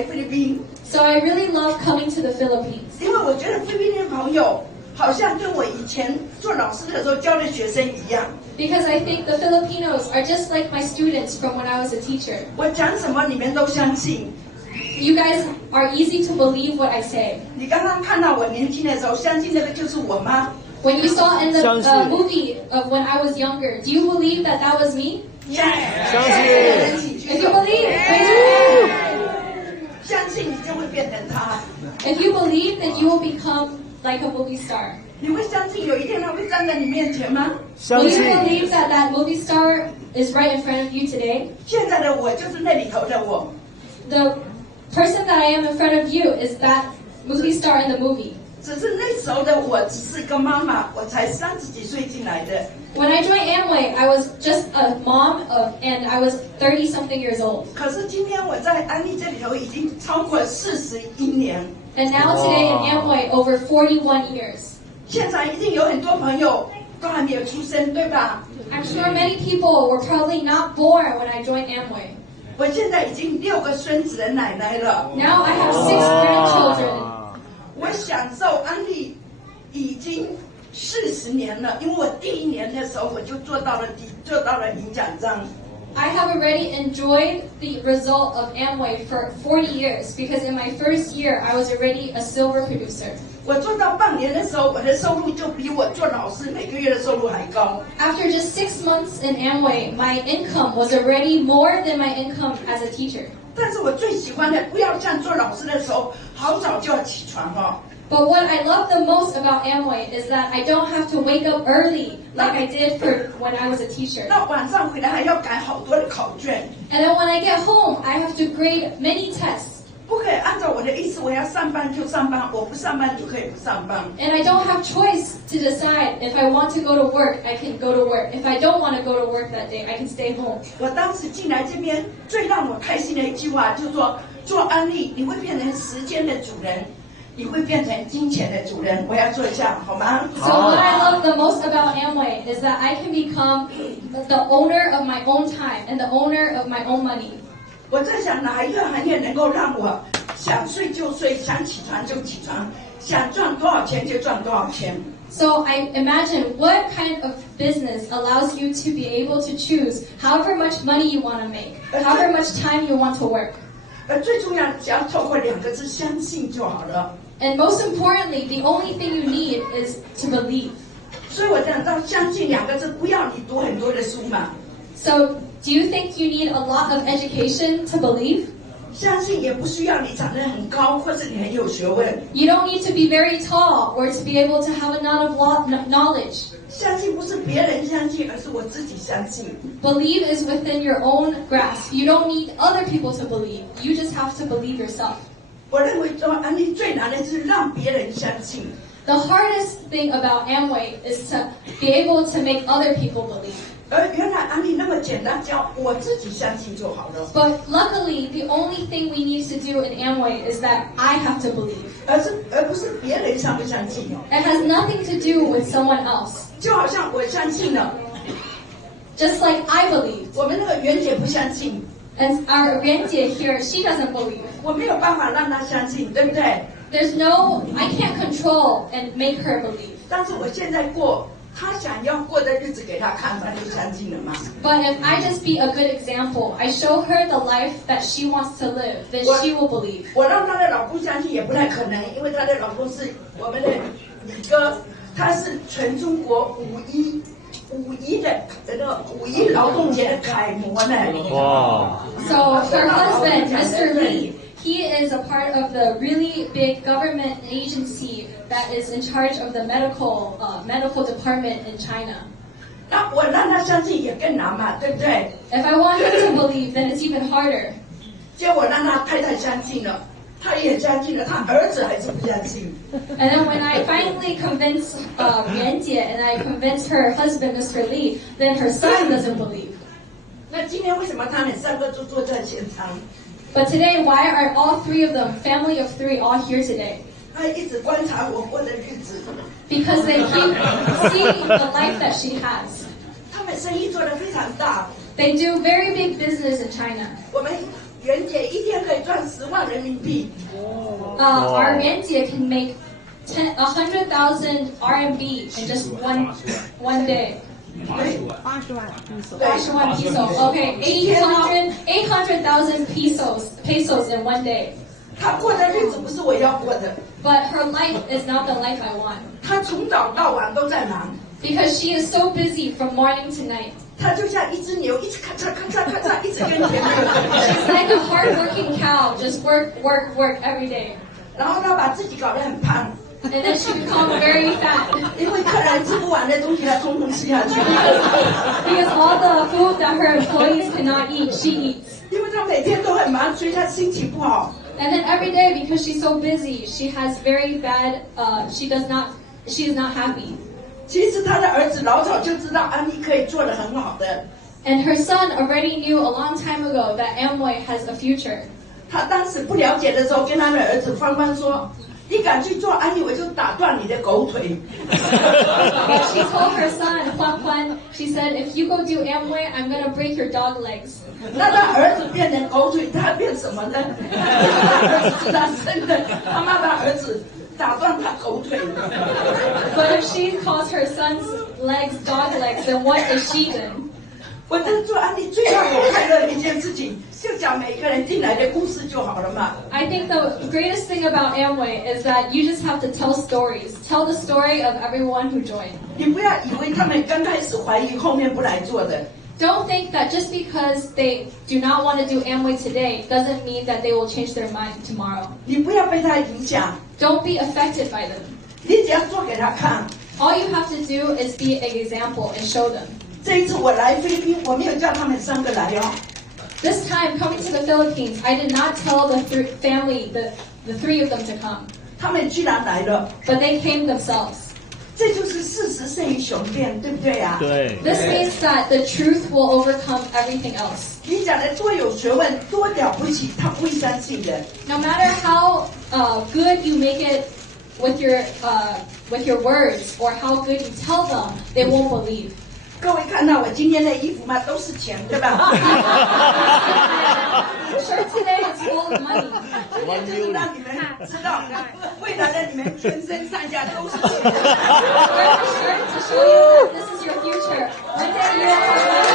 菲律宾。So I really love coming to the Philippines. 因为我觉得菲律宾的朋友好像跟我以前做老师的时候教的学生一样。Because I think the Filipinos are just like my students from when I was a teacher. 我讲什么你们都相信。You guys are easy to believe what I say. 你刚刚看到我年轻的时候，相信那个就是我吗？ When you saw in the movie of when I was younger, do you believe that that was me? Yes. 相信。If you believe, raise your hand. 相信你就会变成他。If you believe, then you will become like a movie star. 你会相信有一天他会站在你面前吗？ Will you believe that that movie star is right in front of you today? 现在的我就是那里头的我。 The person that I am in front of you is that movie star in the movie. 只是那时候的我只是一个妈妈，我才30几岁进来的。When I joined Amway, I was just a mom and I was 30-something years old. 可是今天我在安利这里头已经超过41年。And now today in Amway, over 41 years. 现场一定有很多朋友都还没有出生，对吧？ I'm sure many people were probably not born when I joined Amway. 我现在已经6个孙子的奶奶了。 Now I have 6 grandchildren. 我享受安利已经40年了，因为我第1年的时候我就做到了领奖章。I have already enjoyed the result of Amway for 40 years because in my first year I was already a silver producer. 我做到半年的时候，我的收入就比我做老师每个月的收入还高。 After just 6 months in Amway, my income was already more than my income as a teacher. 但是我最喜欢的，不要像做老师的时候，好早就要起床哦。 But what I love the most about Amway is that I don't have to wake up early like I did for when I was a teacher. 那晚上回来还要改好多的考卷。 And then when I get home, I have to grade many tests. 不可以按照我的意思，我要上班就上班，我不上班就可以不上班。 And I don't have choice to decide if I want to go to work, I can go to work. If I don't want to go to work that day, I can stay home. 我当时进来这边，最让我开心的一句话就是说，做安利你会变成时间的主人，你会变成金钱的主人。我要做一下，好吗？ So what I love the most about Amway is that I can become the owner of my own time and the owner of my own money. 我在想哪一个行业能够让我想睡就睡，想起床就起床，想赚多少钱就赚多少钱。 So I imagine what kind of business allows you to be able to choose however much money you want to make, however much time you want to work. 最重要的只要透过2个字相信就好了。 And most importantly, the only thing you need is to believe. 所以我讲到相信2个字，不要你读很多的书嘛。 So do you think you need a lot of education to believe? 相信也不需要你长得很高，或是你很有学问。 You don't need to be very tall or to be able to have a lot of knowledge. 相信不是别人相信，而是我自己相信。 Believe is within your own grasp. You don't need other people to believe. You just have to believe yourself. 我认为做安利最难的就是让别人相信。 The hardest thing about Amway is to be able to make other people believe. 而原来安利那么简单，只要我自己相信就好了。 But luckily, the only thing we need to do in Amway is that I have to believe. 而不是别人相不相信哦。 It has nothing to do with someone else. 就好像我相信了， Just like I believed. 我们那个袁姐不相信， And our Renjie here, she doesn't believe. 我没有办法让她相信，对不对？ There's no, I can't control and make her believe. 但是我现在过他想要过的日子给他看，他就相信了嘛。But if I just be a good example, I show her the life that she wants to live, then she will believe. 我让她的老公相信也不太可能，因为她的老公是我们的李哥，他是全中国五一劳动节的楷模呢。哇！ So her husband, Mr. Lee, he is a part of the really big government agency that is in charge of the medical department in China. 那我让他相信也更难嘛，对不对？ If I want her to believe, then it's even harder. 结果让他太太相信了，他也相信了，他儿子还是不相信。And then when I finally convince Yuan Jie and I convince her husband, Mr. Lee, then her son doesn't believe. 那今天为什么他们三个都坐在现场？ But today, why are all three of them, family of three, all here today? 他一直观察我过的日子。Because they keep seeing the life that she has. 他们生意做得非常大。They do very big business in China. 我们袁姐一天可以赚10万人民币。Our Yuan Jie can make 100,000 RMB in just one day. 80万 pesos. Okay, 800,000 pesos in one day. 她过的日子不是我要过的。But her life is not the life I want. 她从早到晚都在忙。Because she is so busy from morning to night. 她就像一只牛，一直咔嚓咔嚓咔嚓，一直跟前面。She's like a hard-working cow, just work every day. 然后她把自己搞得很胖。And then she becomes very fat. 因为客人吃不完的东西，她通通吃下去。Because all the food that her employees cannot eat, she eats. 因为她每天都很忙，所以她心情不好。And then every day, because she's so busy, she has very bad. She is not happy. 其实她的儿子老早就知道安利可以做得很好的。And her son already knew a long time ago that Amway has a future. 他当时不了解的时候，跟他的儿子欢欢说：“你敢去做安利，我就打断你的狗腿。” She told her son Huan Huan, she said, "If you go do Amway, I'm gonna break your dog legs." 那他儿子变成狗腿，他变什么呢？他儿子是他生的，他骂他儿子打断他狗腿。But if she calls her son's legs dog legs, then what is she then? 我这做安利最让我快乐的一件事情，就讲每个人进来的故事就好了嘛。I think the greatest thing about Amway is that you just have to tell stories. Tell the story of everyone who joined. 你不要以为他们刚开始怀疑，后面不来做的。Don't think that just because they do not want to do Amway today doesn't mean that they will change their mind tomorrow. 你不要被他影响。Don't be affected by them. 你只要做给他看。All you have to do is be an example and show them. 这一次我来菲律宾，我没有叫他们3个来哦。This time coming to the Philippines, I did not tell the family, the three of them to come. 他们居然来了。But they came themselves. 这就是事实胜于雄辩，对不对呀？对。 This means that the truth will overcome everything else. 你讲的多有学问，多了不起，他不会相信的。 No matter how good you make it with your words or how good you tell them, they won't believe. 各位看到我今天的衣服吗？都是钱，对吧？ Shirt today is full of money. 就是让你们知道，未来的你们全身上下都是钱。 Wear the shirt to show you that this is your future. One day you will have money.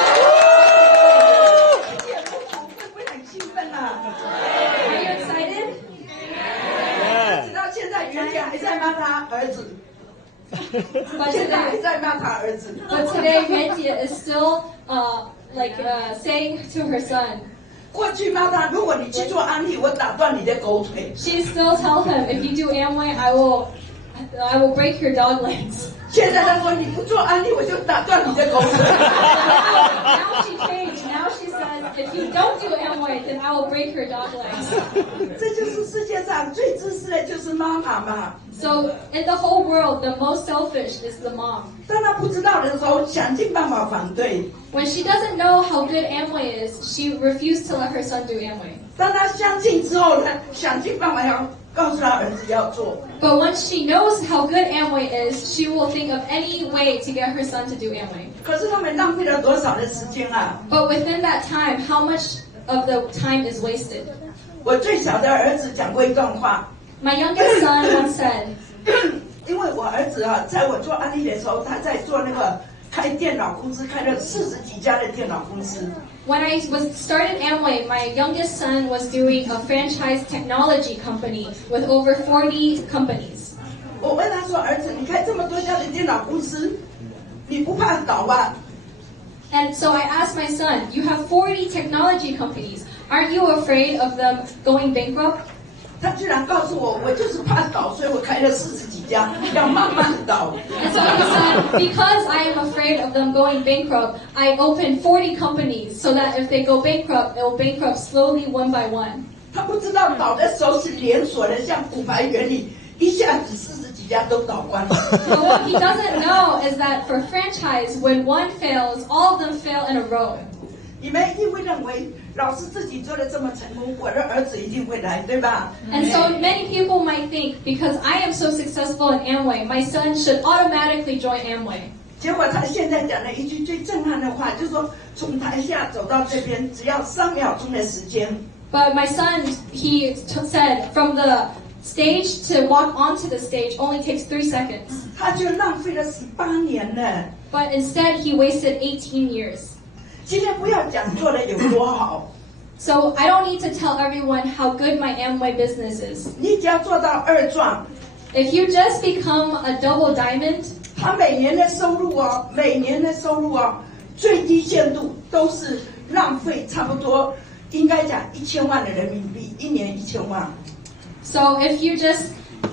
会不会很兴奋啊？ Are you excited? 直到现在，袁姐还在骂他儿子。 But 现在还在骂他儿子。 But today, Yuan Jie is still saying to her son. 过去骂他，如果你去做安利，我打断你的狗腿。 She still tells him, if you do Amway, I will break your dog legs. 现在他说你不做安利，我就打断你的狗腿。Now she changed. Now she says, if you don't do Amway, then I will break your dog legs. 这就是世界上最自私的，就是妈妈嘛。 So in the whole world, the most selfish is the mom. 当他不知道的时候，想尽办法反对。 When she doesn't know how good Amway is, she refused to let her son do Amway. 当他相信之后呢，想尽办法要告诉他儿子要做。 But once she knows how good Amway is, she will think of any way to get her son to do Amway. 可是他们浪费了多少的时间啊！ But within that time, how much of the time is wasted? 我最小的儿子讲过一段话。My youngest son once said, 因为我儿子啊，在我做安利的时候，他在做那个开电脑公司，开了40几家的电脑公司。when I was started Amway, my youngest son was doing a franchise technology company with over 40 companies. 我问他说：“儿子，你开这么多家的电脑公司，你不怕倒吧？” And so I asked my son, you have 40 technology companies. Aren't you afraid of them going bankrupt? 他居然告诉我，我就是怕倒，所以我开了40几家，要慢慢倒。And so he said, because I am afraid of them going bankrupt, I opened 40 companies so that if they go bankrupt, it will bankrupt slowly one by one. 他不知道倒的时候是连锁的，像骨牌原理，一下子40几家都倒光了。But what he doesn't know is that for franchise, when one fails, all of them fail in a row. 你们一定会认为，老师自己做的这么成功，我的儿子一定会来，对吧？ And so many people might think, because I am so successful in Amway, my son should automatically join Amway. 结果他现在讲了一句最震撼的话，就是说从台下走到这边只要3秒钟的时间。But my son, he said, from the stage to walk onto the stage only takes 3 seconds. 他就浪费了18年了。 But instead, he wasted 18 years. 今天不要讲做的有多好。So I don't need to tell everyone how good my Amway business is. 你只要做到2壮， If you just become a double diamond, 他每年的收入最低限度都是浪费差不多，应该讲1000万的人民币，一年1000万。So if you just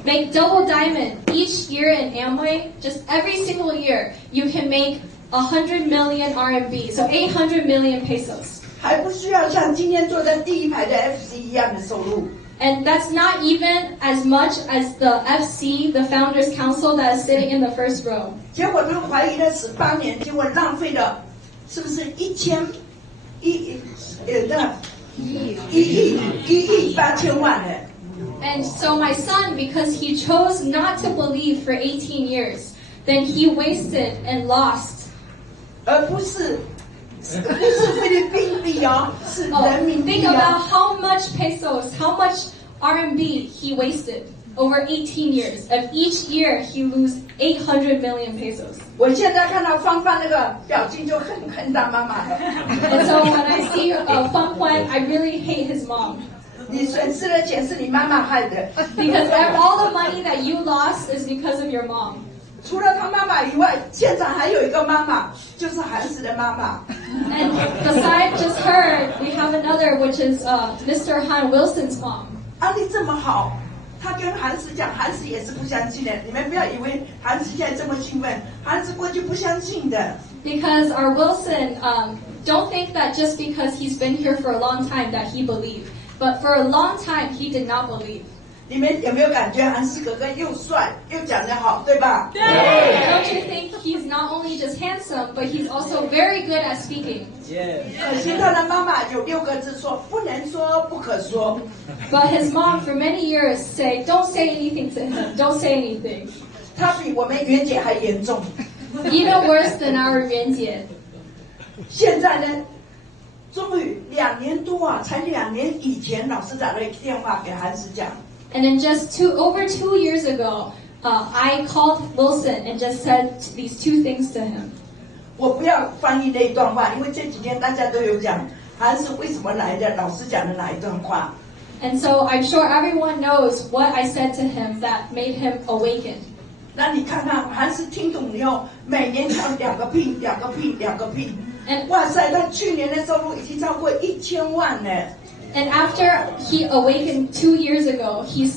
make double diamond each year in Amway, just every single year, you can make 100 million RMB, so 800 million pesos. 还不需要像今天坐在第一排的 FC 一样的收入。And that's not even as much as the FC, the Founders Council, that is sitting in the first row. 结果他怀疑了18年，结果浪费了，是不是1亿8千万呢？ And so my son, because he chose not to believe for 18 years, then he wasted and lost. 而不是菲律宾币哦，是人民币 Think 哦。 about how much pesos, how much RMB he wasted over 18 years. Of each year, he lose 800 million pesos. 我现在看到芳芳那个表情就恨他妈妈了。 And so when I see Huan Huan, I really hate his mom. 你损失的钱是你妈妈害的。Because all the money that you lost is because of your mom. 除了他妈妈以外，现场还有一个妈妈，就是韩石的妈妈。 And besides just her, we have another, which is Mr. Han Wilson's mom. 安利这么好，他跟韩石讲，韩石也是不相信的。你们不要以为韩石现在这么兴奋，韩石过去不相信的。 Because our Wilson, don't think that just because he's been here for a long time that he believed. But for a long time, he did not believe. 你们有没有感觉韩石哥哥又帅又讲得好，对吧？ Don't you think he's not only just handsome, but he's also very good at speaking? 可惜他的妈妈有6个字说，不能说，不可说。 But his mom, for many years, say, don't say anything to him. Don't say anything. 他比我们袁姐还严重。 Even worse than our Yuan Jie. 现在呢，终于2年多啊，才2年以前，老师打了一个电话给韩石讲。 And then just over 2 years ago, I called Wilson and just said these 2 things to him. 我不要翻译那一段话，因为这几天大家都有讲韩石为什么来的，老师讲的哪一段话。 And so I'm sure everyone knows what I said to him that made him awaken. 那你看看韩石听懂以后，每年跳2个屁，哇塞，他去年的收入已经超过1000万了。 And after he awakened 2 years ago, he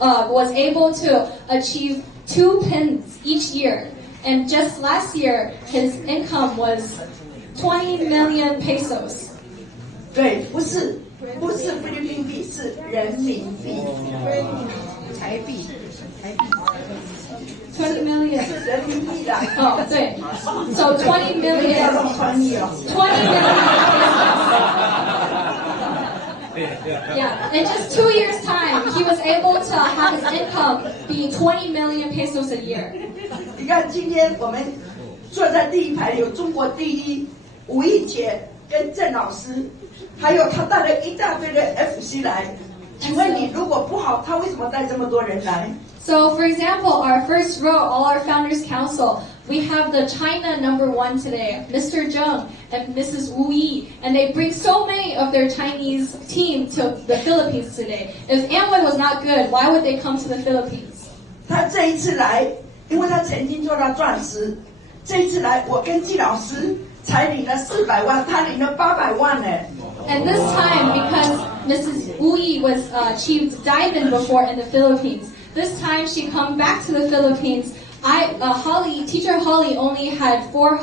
was able to achieve 2 pins each year. And just last year, his income was 20 million pesos. 对，不是菲律宾币，是人民币，台币。 20 million. 是人民币的。Oh, 对. So 20 million. 不要乱翻译哦。20 million. Yeah, in just 2 years' time, he was able to have his income be 20 million pesos a year. 你看，今天我们坐在第一排有中国第一吴毅姐跟郑老师，还有他带了一大堆的 FC 来，请问你如果不好，他为什么带这么多人来？ So, for example, our first row, all our Founders Council, we have the China #1 today, Mr. Zheng and Mrs. Wu Yi, and they bring so many of their Chinese team to the Philippines today. If Amway was not good, why would they come to the Philippines? 他这一次来，因为他曾经做到钻石，这一次来，我跟季老师才领了400万，他领了800万呢。 And this time, because Mrs. Wu Yi was achieved diamond before in the Philippines, this time she come back to the Philippines. Teacher Holly only had 4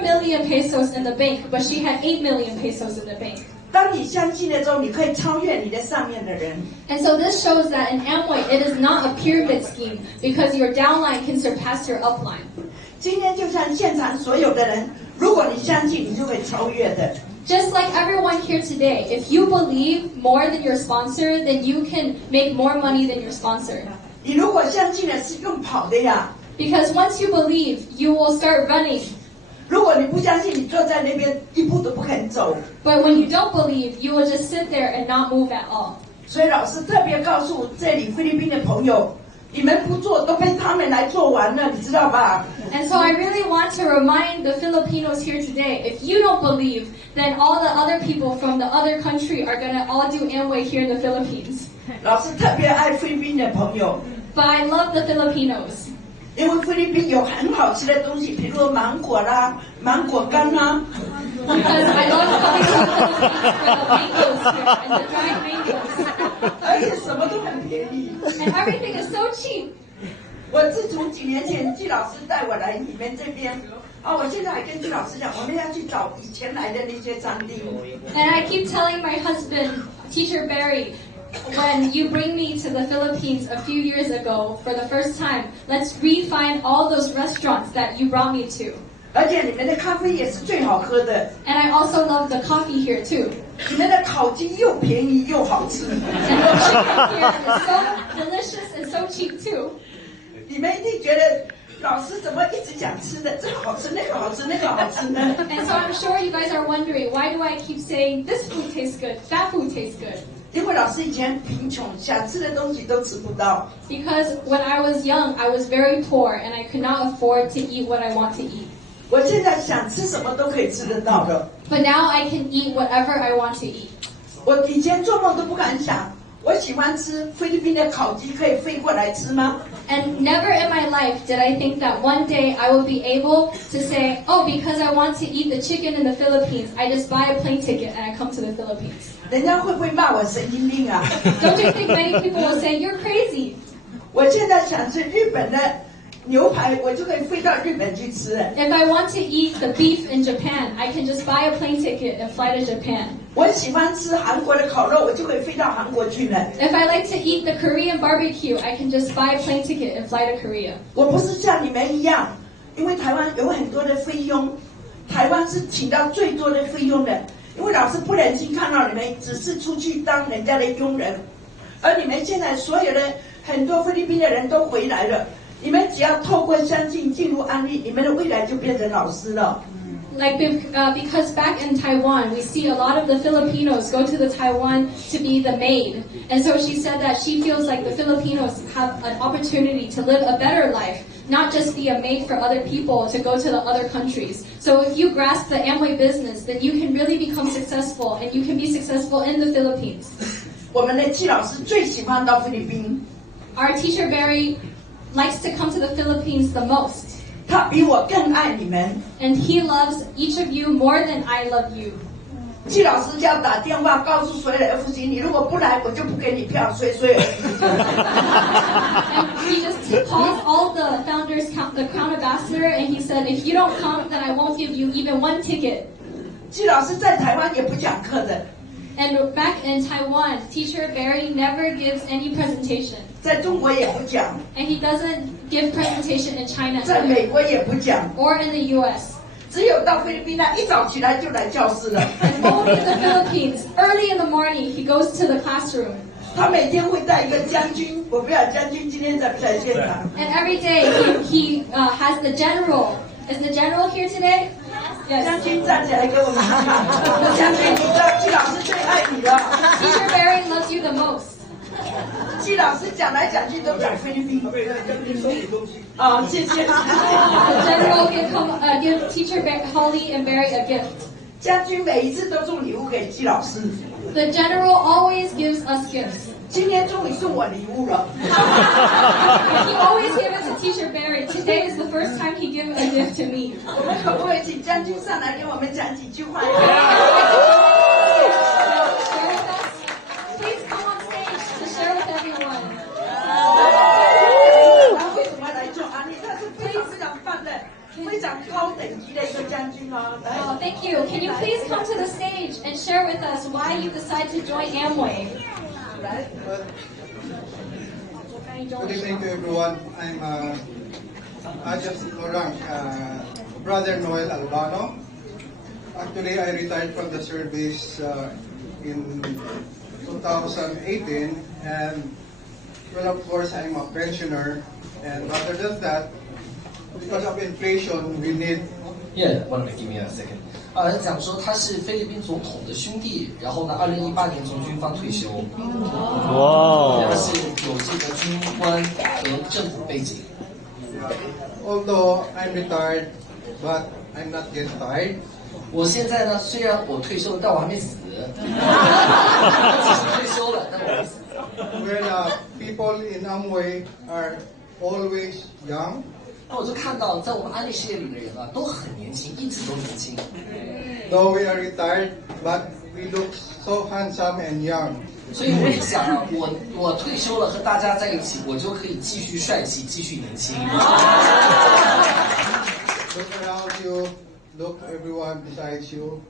million pesos in the bank, but she had 8 million pesos in the bank. 当你相信了之后，你可以超越你的上面的人。 And so this shows that in Amway, it is not a pyramid scheme because your downline can surpass your upline. 今天就像现场所有的人，如果你相信，你就会超越的。 Just like everyone here today, if you believe more than your sponsor, then you can make more money than your sponsor. 你如果相信的是用跑的呀， Because once you believe, you will start running. 如果你不相信，你坐在那边一步都不肯走。 But when you don't believe, you will just sit there and not move at all. 所以老师特别告诉这里菲律宾的朋友，你们不做都被他们来做完了，你知道吧？ And so I really want to remind the Filipinos here today, if you don't believe, then all the other people from the other country are going to all do Amway here in the Philippines. 老师特别爱菲律宾的朋友， But I love the Filipinos. 因为菲律宾有很好吃的东西，比如说芒果啦、芒果干啦。 Because I love coming to the Philippines for the mangoes here and the dried mangoes. 而且什么都很便宜。 And everything is so cheap. 我自从几年前季老师带我来你们这边，我现在还跟季老师讲，我们要去找以前来的那些餐厅。 And I keep telling my husband, Teacher Barry, when you bring me to the Philippines a few years ago for the first time, let's re-find all those restaurants that you brought me to. 而且你们的咖啡也是最好喝的。 And I also love the coffee here too. 你们的烤鸡又便宜又好吃。 And the chicken here is so delicious and so cheap too. 你们一定觉得老师怎么一直讲吃的，这个好吃，那个好吃，那个好吃呢？ And so I'm sure you guys are wondering, why do I keep saying this food tastes good, that food tastes good? 因为老师以前贫穷，想吃的东西都吃不到。 Because when I was young, I was very poor and I could not afford to eat what I want to eat. 我现在想吃什么都可以吃得到的。 But now I can eat whatever I want to eat. 我以前做梦都不敢想，我喜欢吃菲律宾的烤鸡，可以飞过来吃吗？ And never in my life did I think that one day I would be able to say, oh, because I want to eat the chicken in the Philippines, I just buy a plane ticket and I come to the Philippines. 人家会不会骂我神经病啊？ Don't you think many people will say, you're crazy? 我现在想吃日本的牛排，我就可以飞到日本去吃。 If I want to eat the beef in Japan, I can just buy a plane ticket and fly to Japan. 我喜欢吃韩国的烤肉，我就可以飞到韩国去了。 If I like to eat the Korean barbecue, I can just buy a plane ticket and fly to Korea. 我不是像你们一样，因为台湾有很多的菲佣，台湾是请到最多的菲佣的。因为老师不忍心看到你们只是出去当人家的佣人，而你们现在所有的很多菲律宾的人都回来了。你们只要透过相信进入安利，你们的未来就变成老师了。 Because back in Taiwan, we see a lot of the Filipinos go to the Taiwan to be the maid. And so she said that she feels like the Filipinos have an opportunity to live a better life, not just be a maid for other people to go to the other countries. So if you grasp the Amway business, then you can really become successful and you can be successful in the Philippines. 我们的季老师最喜欢到菲律宾。 Our teacher Barry likes to come to the Philippines the most. 他比我更爱你们。 And he loves each of you more than I love you. 季老师就要打电话告诉所有的 F 级，你如果不来，我就不给你票，所以所有 F 级。 And he just calls all the founders, the crown ambassador, and he said, if you don't come, then I won't give you even one ticket. 季老师在台湾也不讲课的。 And back in Taiwan, teacher Barry never gives any presentation. 在中国也不讲。 And he doesn't give presentation in China 在美国也不讲。 or in the US. 只有到菲律宾，他一早起来就来教室了。 And only in the Philippines, early in the morning, he goes to the classroom. 他每天会带一个将军，我不知道将军今天在不在现场。 And every day he has the general. Is the general here today? 将军站起来给我们看。将军，你知道季老师最爱你了。Teacher Barry loves you the most. 季老师讲来讲去都讲菲律宾。啊，谢谢。General give Teacher Holly and Barry a gift. 将军每一次都送礼物给季老师。The General always gives us gifts. 今天终于送我礼物了。He always gives it to Teacher Barry. Today is the first time he gave a gift to me. 我们可不可以请将军上来给我们讲几句话？ Please come on stage to share with everyone. 他为什么来做安利？他是非常非常棒的、非常高等级的一个将军哦。Oh, thank you. Can you please come to the stage and share with us why you decided to join Amway? Good evening to everyone. I'm Ajaz Lorang, Brother Noel Albano. Actually, I retired from the service in 2018, and well, of course, I'm a pensioner. And other than that, because of inflation, we need. Yeah, give me a second. 讲说他是菲律宾总统的兄弟，然后呢，2018年从军方退休。哇！他是有这个军官和政府背景。Although I'm retired, but I'm not yet tired. 我现在呢，虽然我退休了，但我还没死。只是退休了，但我没死。Well, people in Amway are always young. 那我就看到，在我们安利事业里的人啊，都很年轻，一直都年轻。Though we are retired, but we look so handsome and young. 所以我就想啊，我退休了，和大家在一起，我就可以继续帅气，继续年轻。Look around you, look everyone besides you.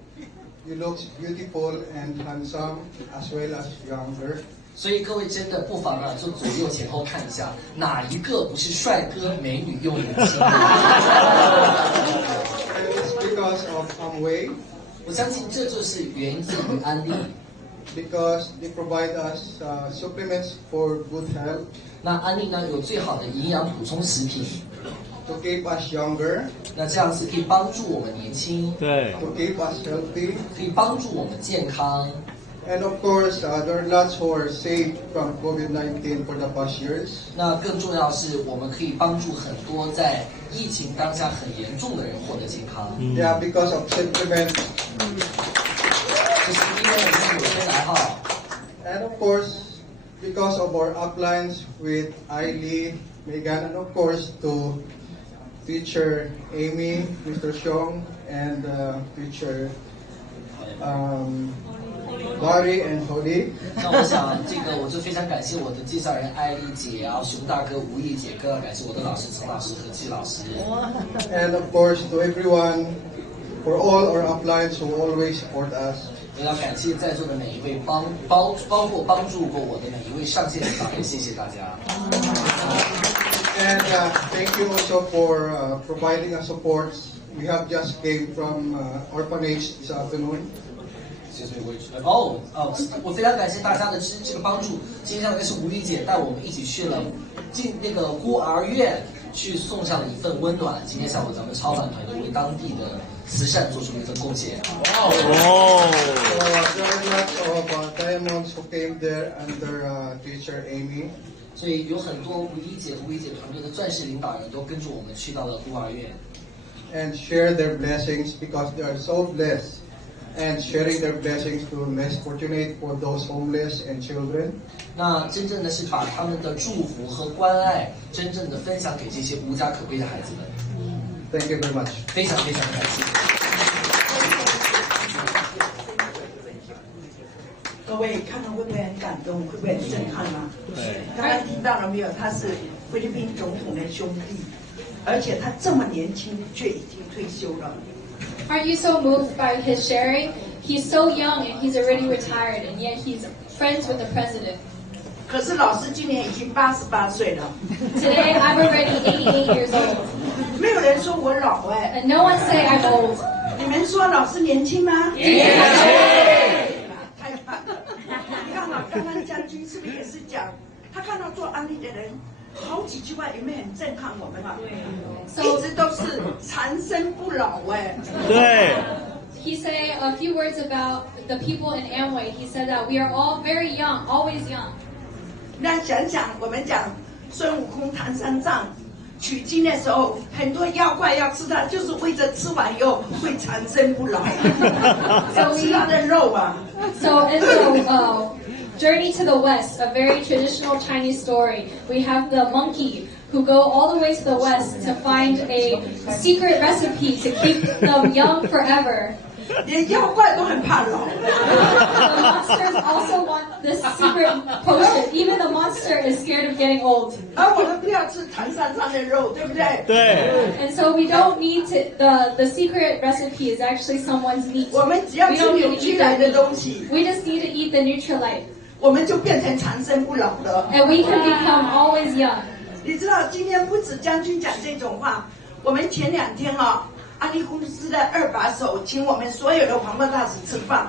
You look beautiful and handsome as well as younger. 所以各位真的不妨啊，就左右前后看一下，哪一个不是帅哥美女又年轻？ And it's because of Amway. 我相信这就是源自于安利。Because they provide us supplements for good health. 那安利呢有最好的营养补充食品。To keep us younger. 那这样子可以帮助我们年轻。对。To keep us healthy. 可以帮助我们健康。And of course, there are lots who are saved from COVID-19 for the past years. 那更重要是，我们可以帮助很多在疫情当下很严重的人获得健康。Yeah, because of supplements. 就是因为我们有些来号。And of course, because of our uplines with Ailey, Megan, and of course to teacher Amy, Mr. Xiong, and teacher Barry and Holly. 那我想这个我就非常感谢我的介绍人艾丽姐啊、熊大哥、吴毅姐，更要感谢我的老师陈老师和季老师。And of course to everyone, for all our uplines who always support us. 我要感谢在座的每一位包括帮助过我的每一位上线领导人，谢谢大家。And thank you also for providing us support. We have just came from orphanage this afternoon. 我非常感谢大家的这个帮助。今天上来是吴丽姐带我们一起去了进那个孤儿院，去送上了一份温暖。今天下午咱们超凡团队为当地的慈善做出了一份贡献。So there are lots of diamonds who came there under teacher Amy. 所以有很多吴丽姐团队的钻石领导人都跟着我们去到了孤儿院。And share their blessings because they are so blessed. And sharing their blessings to less fortunate for those homeless and children. 那真正的是把他们的祝福和关爱，真正的分享给这些无家可归的孩子们。Thank you very much. 非常非常感谢。各位看到会不会很感动？会不会很震撼啊？对。刚才听到了没有？他是菲律宾总统的兄弟，而且他这么年轻却已经退休了。Aren't you so moved by his sharing? He's so young and he's already retired, and yet he's friends with the president. 可是老师今年已经88岁了。Today I'm already 88 years old. 没有人说我老哎。And no one say I'm old. 你们说老师年轻吗？年轻。太棒了！你看啊，刚刚将军是不是也是讲，他看到做安利的人好几句话有没有很震撼我们啊？一直都是长生不老哎。对。He said a few words about the people in Amway. He said that we are all very young, always young. 那想想我们讲孙悟空唐三藏取经的时候，很多妖怪要吃他，就是为着吃完以后会长生不老，要吃他的肉啊。So in the Journey to the West, a very traditional Chinese story, we have the monkey who go all the way to the west to find a secret recipe to keep them young forever. 连妖怪都很怕老。The monsters also want this secret potion. Even the monster is scared of getting old. 而我们不要吃唐三藏的肉，对不对？对。And so we don't need to. The secret recipe is actually someone's meat. 我们只要吃有机来的东西。We just need to eat the Nutrilite. 我们就变成长生不老的。And we can become always young. 你知道今天不止将军讲这种话，我们前2天安利公司的2把手请我们所有的黄冠大使吃饭，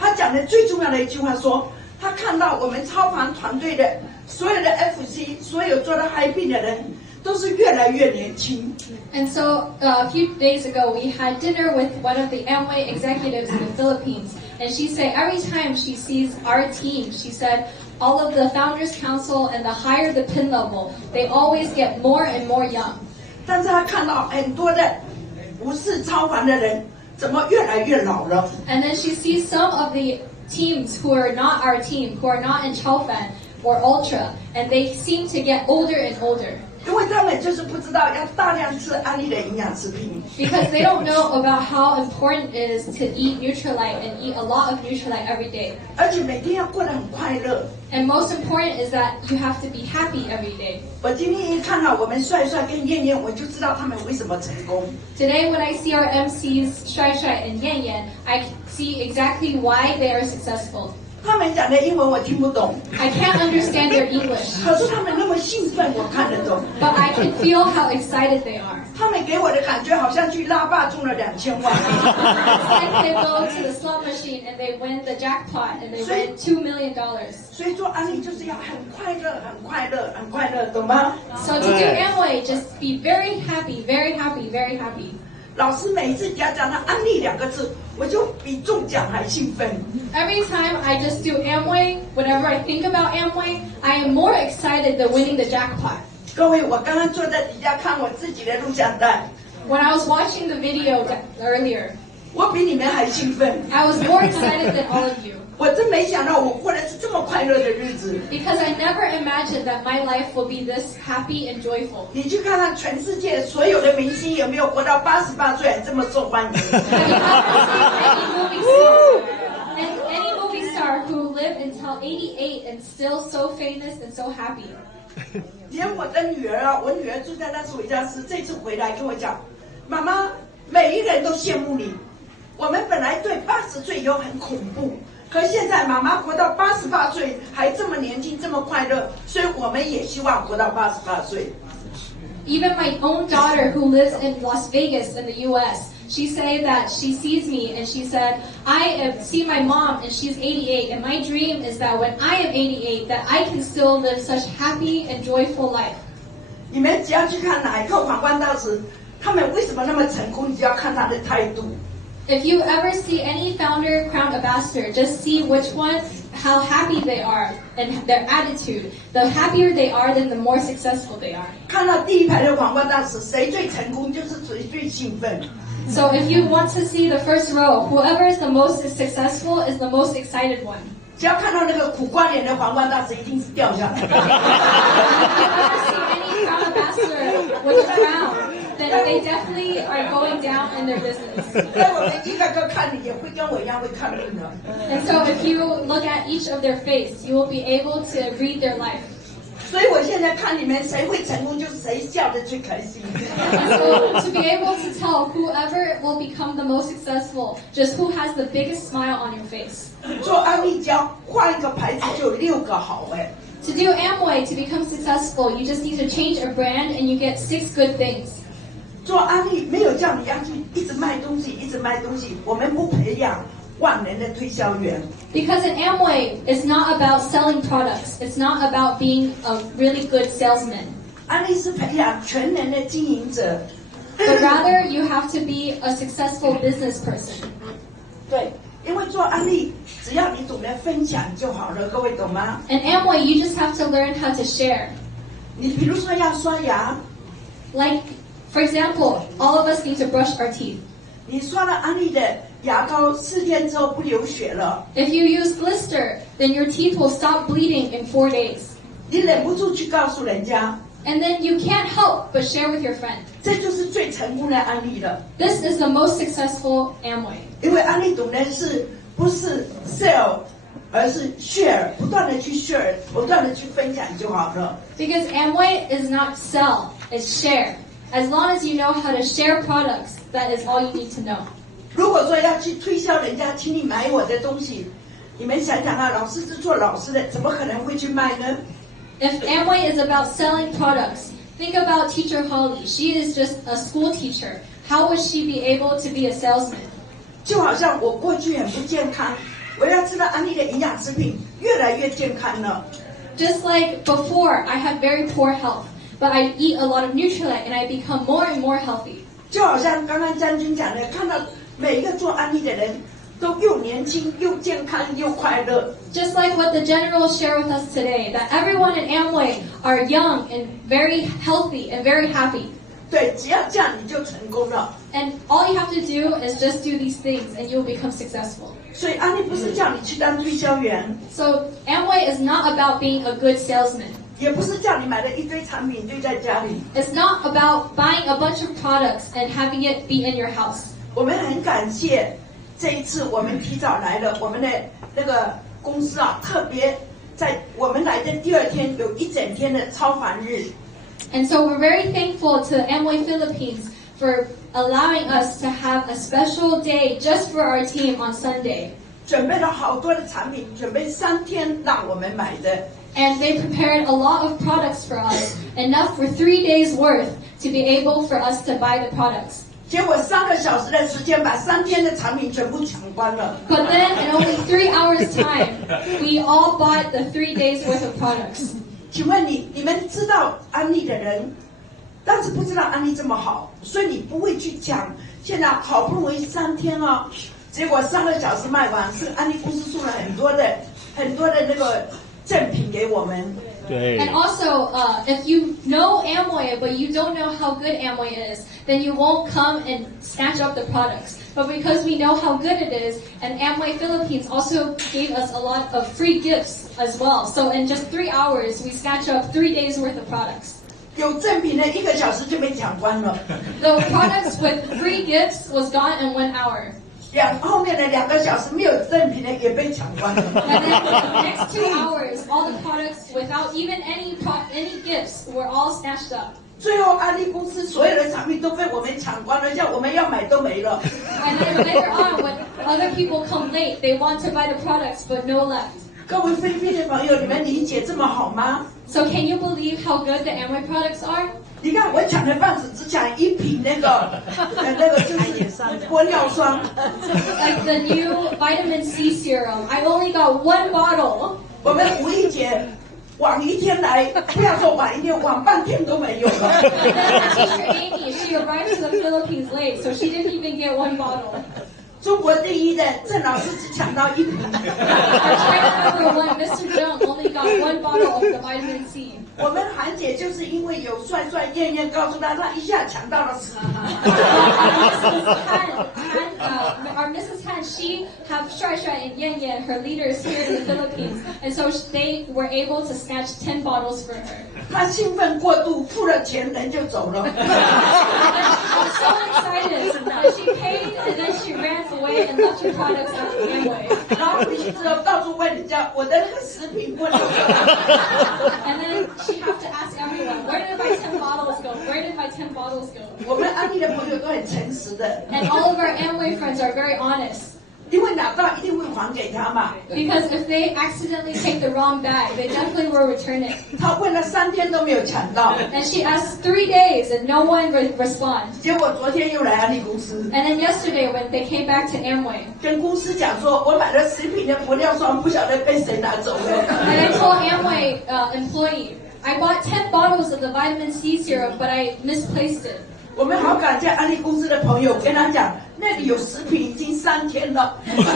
他讲的最重要的一句话说，他看到我们超凡团队的所有的 FC， 所有做到 High Beam 的人都是越来越年轻。And so a few days ago, we had dinner with one of the Amway executives in the Philippines, and she said every time she sees our team, she said all of the Founders Council and the higher the pin level, they always get more and more young. 但是他看到很多的不是超凡的人怎么越来越老了。And then she sees some of the teams who are not our team, who are not in Chaofan or Ultra, and they seem to get older and older. 因为他们就是不知道要大量吃安利的营养食品。Because they don't know about how important it is to eat Nutrilite and eat a lot of Nutrilite every day. 而且每天要过得很快乐。And most important is that you have to be happy every day. 我今天一看到我们帅帅跟燕燕，我就知道他们为什么成功。Today when I see our MCs Shai Shai and Yan Yan, I see exactly why they are successful. 他们讲的英文我听不懂 I can't understand their English. 可是他们那么兴奋，我看得懂。But I can feel how excited they are. 他们给我的感觉好像去拉霸中了2000万。It's like they go to the slot machine and they win the jackpot and they win $2 million. 所以做安利就是要很快乐，很快乐，很快乐，懂吗？ So to do Amway, just be very happy, very happy, very happy. 老师每一次只要讲到安利2个字，我就比中奖还兴奋。Every time I just do Amway, whenever I think about Amway, I am more excited than winning the jackpot. 各位，我刚刚坐在底下看我自己的录像带。When I was watching the video earlier, 我比你们还兴奋。I was more excited than all of you. 我真没想到我过的是这么快乐的日子。Because I never imagined that my life will be this happy and joyful. 你去看看全世界所有的明星有没有活到88岁还这么受欢迎？ Any movie star who lived until 88 and still so famous and so happy. 连我的女儿啊，我女儿住在拉斯维加斯，这次回来跟我讲，妈妈，每一个人都羡慕你。我们本来对80岁以后很恐怖。可现在妈妈活到88岁还这么年轻这么快乐，所以我们也希望活到88岁。Even my own daughter who lives in Las Vegas in the US, she said that she sees me and she said, I see my mom and she's 88 and my dream is that when I am 88 that I can still live such happy and joyful life. 你们只要去看哪一个皇冠大使，他们为什么那么成功，你只要看他的态度。If you ever see any founder, crown ambassador, just see which one, how happy they are and their attitude. The happier they are, then the more successful they are. 看到第一排的皇冠大使，谁最成功就是谁最兴奋。So if you want to see the first row, whoever is the most successful is the most excited one. 只要看到那个苦瓜脸的皇冠大使，一定是掉下来。If you ever see any crown ambassador with a crown, then they definitely are going down in their business. 在我们一个个看你，也会跟我一样会看病的。And so if you look at each of their face, you will be able to read their life. 所以我现在看你们谁会成功，就是谁笑得最开心。And so to be able to tell whoever will become the most successful, just who has the biggest smile on your face. 做安利教换一个牌子就有6个好哎。To do Amway, to become successful, you just need to change a brand and you get 6 good things. 做安利没有叫你要去一直卖东西，一直卖东西，我们不培养万能的推销员。Because in Amway, it's not about selling products. It's not about being a really good salesman. 安利是培养全能的经营者。But rather, you have to be a successful business person. 对，因为做安利，只要你懂得分享就好了，各位懂吗？ In Amway, you just have to learn how to share. 你比如说要刷牙， Like, for example, all of us need to brush our teeth. 你刷了安利的牙膏4天之后不流血了， If you use blister, then your teeth will stop bleeding in 4 days. 你忍不住去告诉人家， And then you can't help but share with your friend. 这就是最成功的安利了。 This is the most successful Amway. 因为安利懂得不是 sell， 而是 share， 不断的去 share， 不断的去分享就好了。Because Amway is not sell, it's share. As long as you know how to share products, that is all you need to know. 如果说要去推销人家，请你买我的东西，你们想想啊，老师是做老师的，怎么可能会去卖呢？ If Amway is about selling products, think about Teacher Holly. She is just a school teacher. How would she be able to be a salesman? 就好像我过去很不健康，我要知道安利的营养食品越来越健康了。Just like before, I had very poor health, but I eat a lot of Nutrilite and I become more and more healthy. 就好像刚刚将军讲的，看到每一个做安利的人都又年轻又健康又快乐。Just like what the generals share with us today, that everyone in Amway are young and very healthy and very happy. 对，只要这样你就成功了。And all you have to do is just do these things and you'll become successful. 所以安利不是叫你去当推销员， So Amway is not about being a good salesman. 也不是叫你买了一堆产品堆在家里。 It's not about buying a bunch of products and having it be in your house. 我们很感谢这一次我们提早来了，我们的那个公司啊，特别在我们来的第2天有1整天的超凡日。And so we're very thankful to Amway Philippines for allowing us to have a special day just for our team on Sunday. 准备了好多的产品，准备3天让我们买的。 And they prepared a lot of products for us, enough for 3 days worth to be able for us to buy the products. 结果3个小时的时间把3天的产品全部抢光了。 But then in only 3 hours time, we all bought the 3 days worth of products. 请问你们知道安利的人，但是不知道安利这么好，所以你不会去讲。现在好不容易3天哦，结果3个小时卖完，是安利公司送了很多的那个赠品给我们。 And also, if you know Amway but you don't know how good Amway is, then you won't come and snatch up the products. But because we know how good it is, and Amway Philippines also gave us a lot of free gifts as well. So in just 3 hours, we snatched up 3 days worth of products. 有赠品的1个小时就被抢光了。 The products with free gifts was gone in 1 hour. 后面的2个小时没有赠品的也被抢光了。 And then the next 2 hours, all the products without even any gifts were all snatched up. 最后安利公司所有的产品都被我们抢光了，像我们要买都没了。 And then later on, when other people come late, they want to buy the products, but no left. 各位菲律宾的朋友，你们理解这么好吗？ So can you believe how good the Amway products are? 你看我抢的棒子只抢1瓶那个就是玻尿酸。 Like the new vitamin C serum, I only got 1 bottle. 我们5一节晚1天来，不要说晚1天，晚半天都没有了。 And then Teacher Amy, she arrived to the Philippines late, so she didn't even get 1 bottle. 中国第一的郑老师只抢到1瓶。 Our China #1, Mr. Zheng, only got 1 bottle of the vitamin C. 我们韩姐就是因为有帅艳艳告诉她，她一下抢到了10瓶。Our Mrs. Han, she have Shuai and Yan Yan, her leaders here in the Philippines, and so they were able to snatch 10 bottles for her. 她兴奋过度，付了钱人就走了。 I was so excited that she paid and then she ran away and left her products at Amway. 然后回去之后到处问人家，我的那个10瓶玻尿酸。 And then she have to ask everyone, where did my 10 bottles go? Where did my 10 bottles go? 我们安利的朋友都很诚实的。 And all of our Amway friends are very honest. 因为拿到一定会还给他嘛。 Because if they accidentally take the wrong bag, they definitely will return it. 他问了3天都没有抢到。 And she asked 3 days and no one responded. 结果昨天又来安利公司。 And then yesterday when they came back to Amway. 跟公司讲说，我买了10瓶的玻尿酸，不晓得被谁拿走了。 And I told Amway employee, I bought 10 bottles of of the vitamin C serum, but I misplaced it. 我们好感谢安利公司的朋友跟他讲，那里有食品已经3天了。你看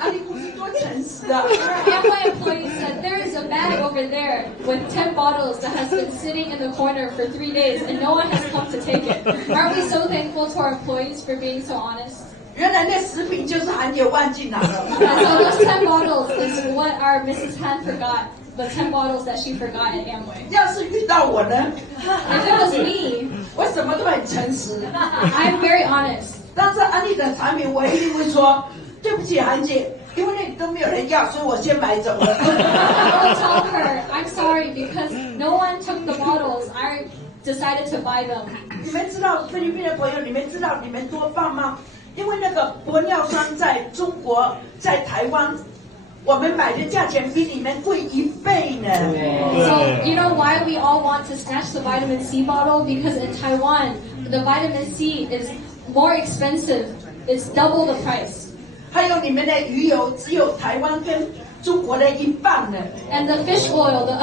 安利公司多诚实啊 Amway employee said there is a bag over there with 10 bottles that has been sitting in the corner for 3 days and no one has come to take it. Aren't we so thankful to our employees for being so honest? 原来那食品就是韩姐忘记拿了。And so those 10 bottles is what our Mrs. Han forgot. The 10 bottles that she forgot at Amway. 要是遇到我呢 If it was me, 我什么都很诚实。I'm very honest. 但是安利的产品我一定会说，对不起韩姐，因为那里都没有人要，所以我先买走了。I will tell her, I'm sorry because no one took the bottles. I decided to buy them. 你们知道菲律宾的朋友，你们知道你们多棒吗？因为那个玻尿酸在中国、在台湾，我们买的价钱比你们贵1倍呢。So you know why we all want to snatch the vitamin C bottle? Because in Taiwan, the vitamin C is more expensive. It's double the price. 还有你们的鱼油只有台湾跟中国的1半呢。And the fish oil, the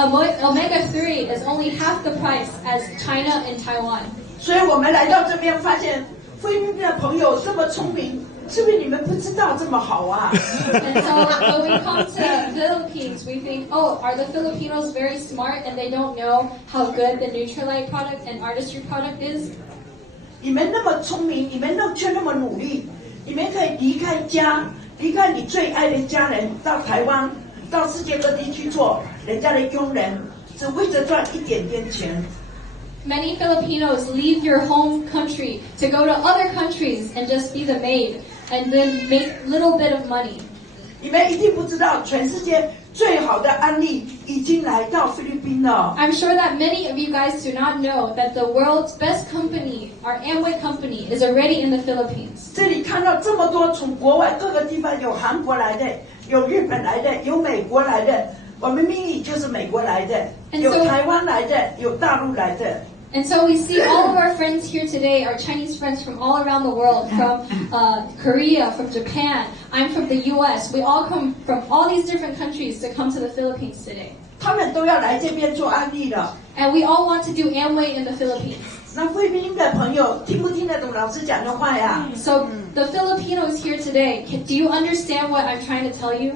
omega-3, is only half the price as China and Taiwan. 所以我们来到这边发现，菲律宾的朋友这么聪明，是不是你们不知道这么好啊？ And so when we come to Philippines, we think, oh, are the Filipinos very smart and they don't know how good the Nutrilite product and Artistry product is? 你们那么聪明，你们却那么努力，你们可以离开家，离开你最爱的家人，到台湾，到世界各地去做人家的佣人，只为着赚一点点钱。Many Filipinos leave your home country to go to other countries and just be the maid and then make little bit of money. 你们一定不知道，全世界最好的案例已经来到菲律宾了。I'm sure that many of you guys do not know that the world's best company, our Amway company, is already in the Philippines. 这里看到这么多从国外各个地方，有韩国来的，有日本来的，有美国来的，我们秘密就是美国来的，有台湾来的，有大陆来的。And so we see all of our friends here today, our Chinese friends from all around the world, from Korea, from Japan. I'm from the U.S. We all come from all these different countries to come to the Philippines today. 他们都要来这边做案例了。And we all want to do Amway in the Philippines. 那菲律宾的朋友听不听得懂老师讲的话呀？ So the Filipinos here today, do you understand what I'm trying to tell you?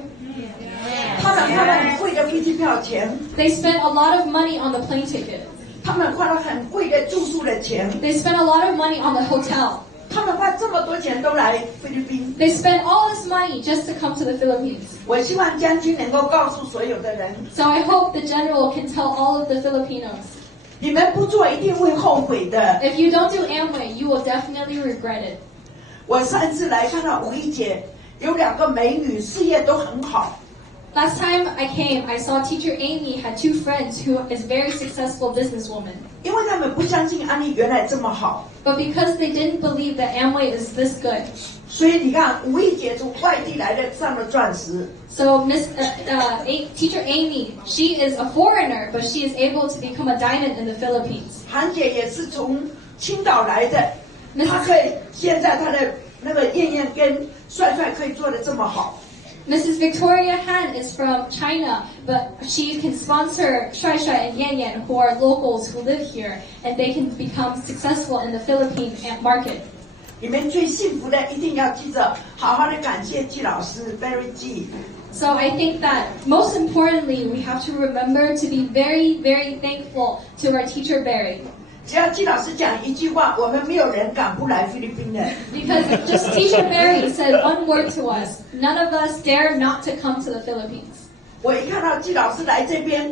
他们花了很贵的飞机票钱。 They spent a lot of money on the plane ticket. 他们花了很贵的住宿的钱。 They spent a lot of money on the hotel. 他们花这么多钱都来菲律宾。 They spent all this money just to come to the Philippines. 我希望将军能够告诉所有的人。 So I hope the general can tell all of the Filipinos. 你们不做一定会后悔的。 If you don't do Amway, you will definitely regret it. 我上次来看到五一节，有2个美女，事业都很好。 Last time I came, I saw Teacher Amy had 2 friends who is very successful businesswoman. 因为他们不相信安利原来这么好。 But because they didn't believe that Amway is this good. 所以你看，五一节从外地来的上了钻石。 So Teacher Amy, she is a foreigner, but she is able to become a diamond in the Philippines. 韩姐也是从青岛来的，她可以现在她的那个燕燕跟帅帅可以做得这么好。 Mrs. Victoria Han is from China, but she can sponsor Shuai Shuai and Yan Yan, who are locals who live here, and they can become successful in the Philippine market. 你们最幸福的一定要记着，好好的感谢季老师 ，Very G。 So I think that most importantly, we have to remember to be very, very thankful to our teacher Barry. 只要季老师讲一句话，我们没有人敢不来菲律宾的。 Because just Teacher Barry said one word to us, none of us dare not to come to the Philippines. 我一看到季老师来这边，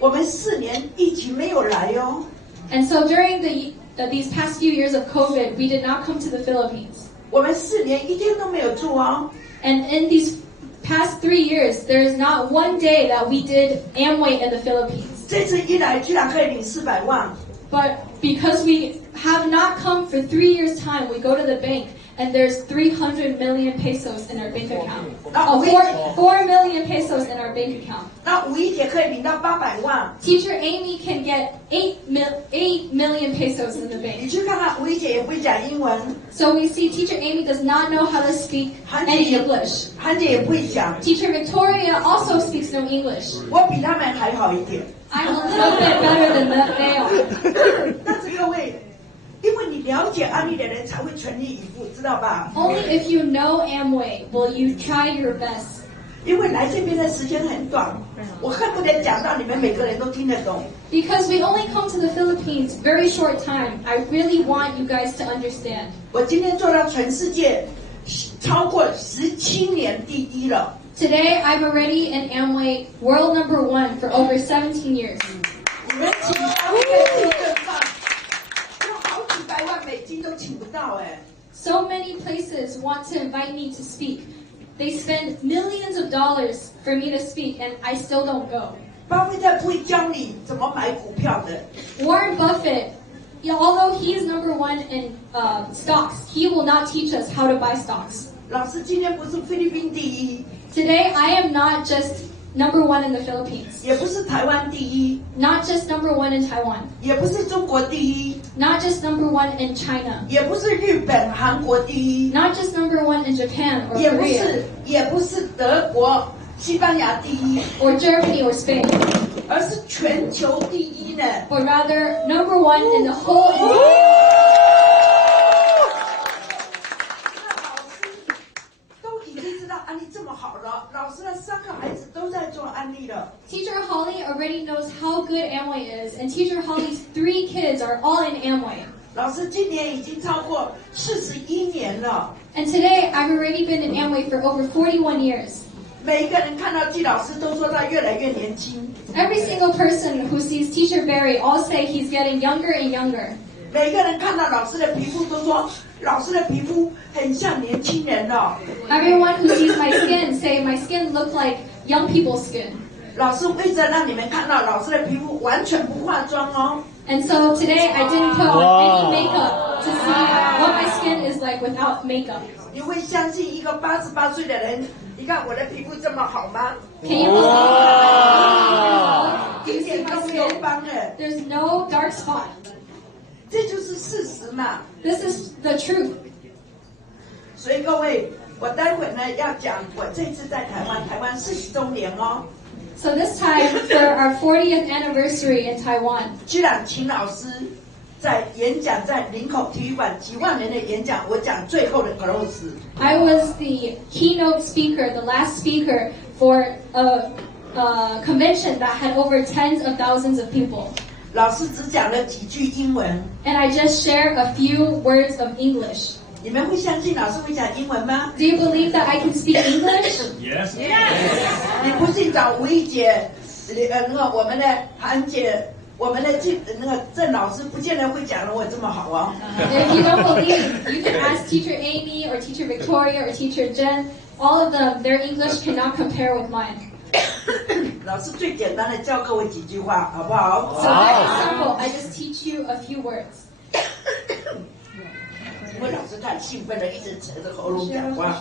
我们4年疫情没有来哦。 And so during these past few years of COVID, we did not come to the Philippines. 我们4年一天都没有住哦。 And in these past 3 years, there is not one day that we did Amway in the Philippines. 这次一来居然可以领400万。 But because we have not come for 3 years' time, we go to the bank and there's 300 million pesos in our bank account. 4 million pesos in our bank account. 那五一节可以领到800万。 Teacher Amy can get 8 million pesos in the bank. 你去看看，五一节也不会讲英文。 So we see Teacher Amy does not know how to speak any English. 韩姐也不会讲。 Teacher Victoria also speaks no English. 我比他们还好一点。I'm a little bit better than the male. 但是各位，因为你了解安利的人才会全力以赴，知道吧？ Only if you know Amway will you try your best. 因为来这边的时间很短，我恨不得讲到你们每个人都听得懂。Because we only come to the Philippines very short time, I really want you guys to understand. 我今天做到全世界超过17年第一了。Today, I'm already in Amway world number 1 for over 17 years. 你们请他们在地震上，用好几百万美金都请不到哎。So many places want to invite me to speak. They spend millions of dollars for me to speak, and I still don't go. 巴菲特不会教你怎么买股票的。Warren Buffett, although he is number 1 in stocks, he will not teach us how to buy stocks. 老师今天不是菲律宾第一， Today, I am not just number 1 in the Philippines, 也不是台湾第一， not just number 1 in Taiwan, 也不是中国第一， not just number 1 in China, 也不是日本、韩国第一， not just number 1 in Japan or 也不是德国、西班牙第一， or Germany or Spain, 而是全球第一呢。 but rather number 1 in the whole entire. 都已经知道安利这么好了，老师的3个孩子都在做安利了。Teacher Holly already knows how good Amway is, and Teacher Holly's 3 kids are all in Amway. 老师今年已经超过41年了。 And today, I've already been in Amway for over 41 years. 每一个人看到季老师都说他越来越年轻。 Every single person who sees Teacher Barry all say he's getting younger and younger. 每个人看到老师的皮肤都说，老师的皮肤很像年轻人了。 Everyone who sees my skin say my skin looked like young people's skin. 老师为了让你们看到老师的皮肤完全不化妆哦。 And so today, I didn't put on any makeup to see what my skin is like without makeup. 你会相信一个88岁的人？你看我的皮肤这么好吗？ Can you believe 一点都没有斑的， there's no dark spot? 这就是事实嘛。 This is the truth. 所以各位，我待会呢要讲我这次在台湾40周年哦。 So this time, for our 40th anniversary in Taiwan, 居然请老师在演讲，在林口体育馆几万人的演讲，我讲最后的 close。 I was the keynote speaker, the last speaker for a convention that had over tens of thousands of people. 老师只讲了几句英文， And I just shared a few words of English. 你们会相信老师会讲英文吗？ Do you believe that I can speak English? Yes. 你不信找吴一姐，我们的韩姐，我们的郑老师，不见得会讲的我这么好哦。 If you don't believe, you can ask Teacher Amy or Teacher Victoria or Teacher Jen. All of them, their English cannot compare with mine. 老师最简单的教各位几句话，好不好？ So very simple. I just teach you a few words. 因为老师太兴奋了，一直扯着喉咙讲话。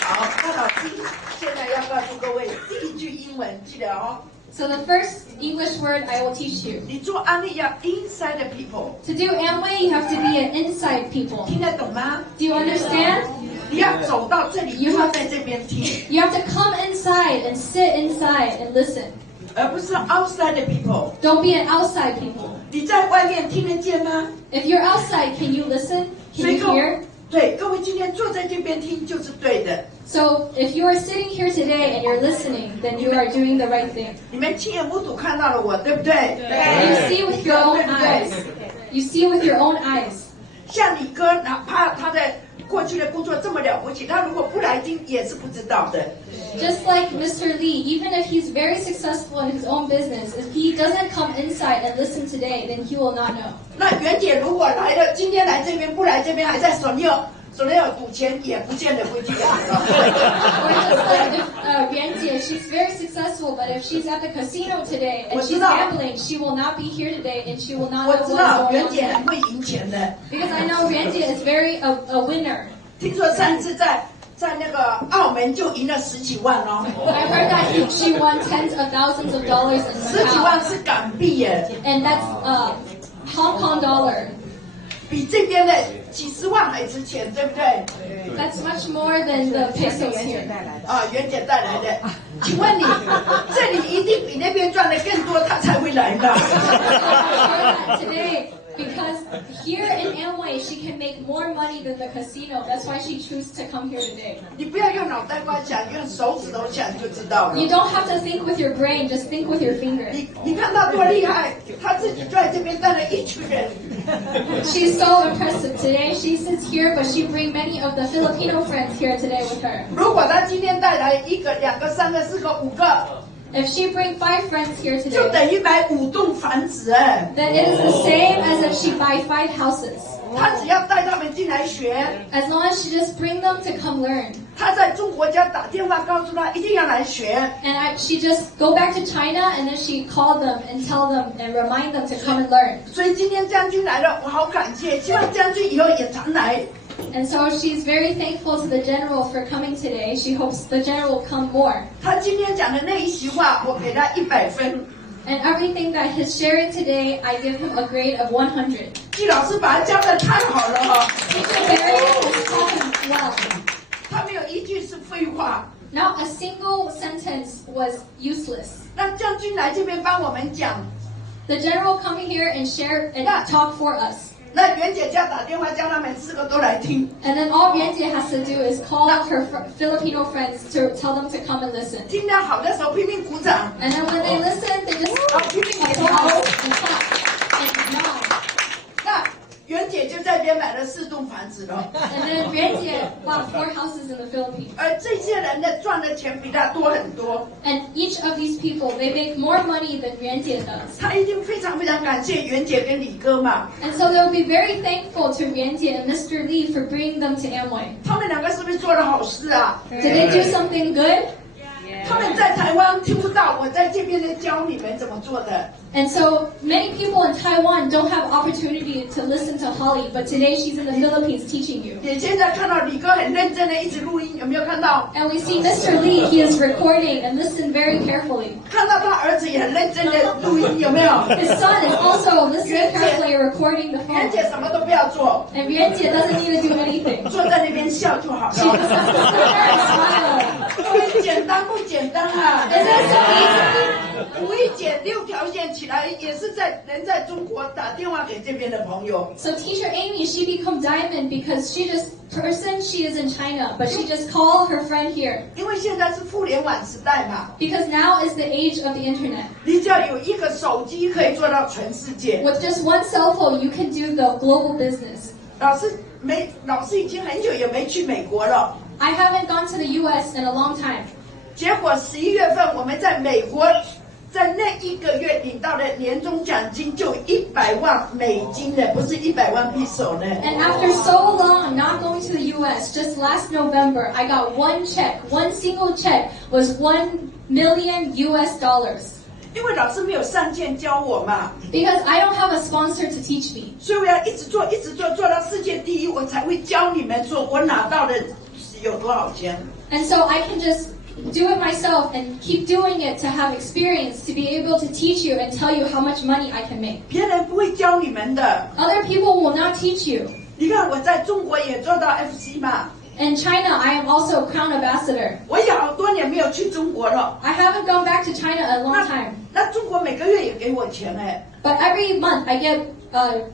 好，那老师现在要告诉各位第一句英文，记得哦。 So the first English word I will teach you. 你做安利要 inside the people， To do Amway, you have to be an inside people. 听得懂吗？ Do you understand? 你要走到这里，坐在这边听， You have to come inside and sit inside and listen. 而不是 outside the people。 Don't be an outside people. 你在外面听得见吗？ If you're outside, can you listen? 所 Can 以 you hear? 对各位今天坐在这边听就是对的。 So if you are sitting here today and you're listening, then you are doing the right thing. 你们亲眼目睹看到了我，对不对？ You see with your own eyes. You see with your own eyes. 像你哥，哪怕他在过去的工作这么了不起，他如果不来听也是不知道的。 Just like Mr. Lee, even if he's very successful in his own business, if he doesn't come inside and listen today, then he will not know. 那袁姐如果来了，今天来这边，不来这边，还在手里有赌钱，也不见得会听。 Or just like if Yuan Jie, she's very successful, but if she's at the casino today and she's gambling, she will not be here today and she will not 我 know 知道 what's 袁 going 姐 on. 很会赢钱的， Because I know Yuan Jie is very a winner. 听说上次在那个澳门就赢了10几万哦。 I heard that she won tens of thousands of dollars in 10几万 Macau, 是港币耶， and that's Hong Kong dollar. 比这边的几十万还值钱，对不对？ That's much more than the pesos here. 啊，袁姐带来的。请问你，这里一定比那边赚的更多，他才会来的。Today, because here in Amway, she can make more money than the casino. That's why she chose to come here today. 你不要用脑袋瓜想，用手指头想就知道了。 You don't have to think with your brain, just think with your finger. 你看他多厉害，他自己在这边带了一群人。 She's so impressive. Today she sits here, but she brings many of the Filipino friends here today with her. 如果他今天带来1个、2个、3个、4个、5个。 If she brings 5 friends here 就 today, 等于买5栋房子哎。 then it is the same as if she buy 5 houses. 他只要带他们进来学， As long as she just bring them to come learn. 他在中国家打电话告诉他一定要来学。 And she just go back to China and then she called them and tell them and remind them to come and learn. 所以今天将军来了，我好感谢，希望将军以后也常来。 And so she's very thankful to the general for coming today. She hopes the general will come more. 他今天讲的那一席话，我给他100分。 And everything that he's sharing today, I give him a grade of 100. 季老师把他教的太好了哈。 Teacher Barry has taught him well. 他没有一句是废话。 Not a single sentence was useless. 那将军来这边帮我们讲。 The general coming here and share and talk for us. 那袁姐家打电话叫他们4个都来听。 And then all Yuan has to do is call her Filipino friends to tell them to come and listen. 听到好的时候拼命鼓掌。 And then when they listen, they just 拼命点头 and clap and nod. 那袁姐就在这边买了4栋房子了。 And then Yuan bought 4 houses in the Philippines. 而这些人呢，赚的钱比他多很多。 And each of these people, they make more money than Yuan does. 他一定非常非常感谢袁姐跟李哥嘛。 And so they'll be very thankful to Yuan and Mr. Lee for bringing them to Amway. 他们2个是不是做了好事啊？ Did they do something good? 他们在台湾听不到，我在这边呢教你们怎么做的。 And so many people in Taiwan don't have opportunity to listen to Holly, but today she's in the Philippines teaching you. 也现在看到李哥很认真的一直录音，有没有看到？ And we see Mr. Lee, he is recording and listen very carefully. 看到他儿子也很认真的录音，有没有？ His son is also listening carefully and recording the 袁 phone. 姐什么都不要做， And Yuan doesn't need to do anything. 坐在那边笑就好 She just 了。 has to sit there and smile. 很简单不简单啊？ Isn't it so easy? 补一剪6条线起来，也是人在中国打电话给这边的朋友。 So teacher Amy, she become diamond because she is in China, but she just called her friend here. 因为现在是互联网时代嘛， Because now is the age of the internet. 你只要有一个手机可以做到全世界。 With just one cell phone, you can do the global business. 老师已经很久也没去美国了。 I haven't gone to the U.S. in a long time. 结果11月份我们在美国，在那1个月领到的年终奖金就100万美金的，不是100万peso呢。 And after so long not going to the U.S., just last November, I got one single check was $1 million. 因为老师没有上线教我嘛， Because I don't have a sponsor to teach me. 所以我要一直做，做到世界第1，我才会教你们说我拿到的有多少钱。 And so I can just do it myself and keep doing it to have experience, to be able to teach you and tell you how much money I can make. 别人不会教你们的。 Other people will not teach you. 你看我在中国也做到 FC 嘛， In China, I am also a crown ambassador. 我也好多年没有去中国了。 I haven't gone back to China in a long time. 那中国每个月也给我钱哎。 But every month I get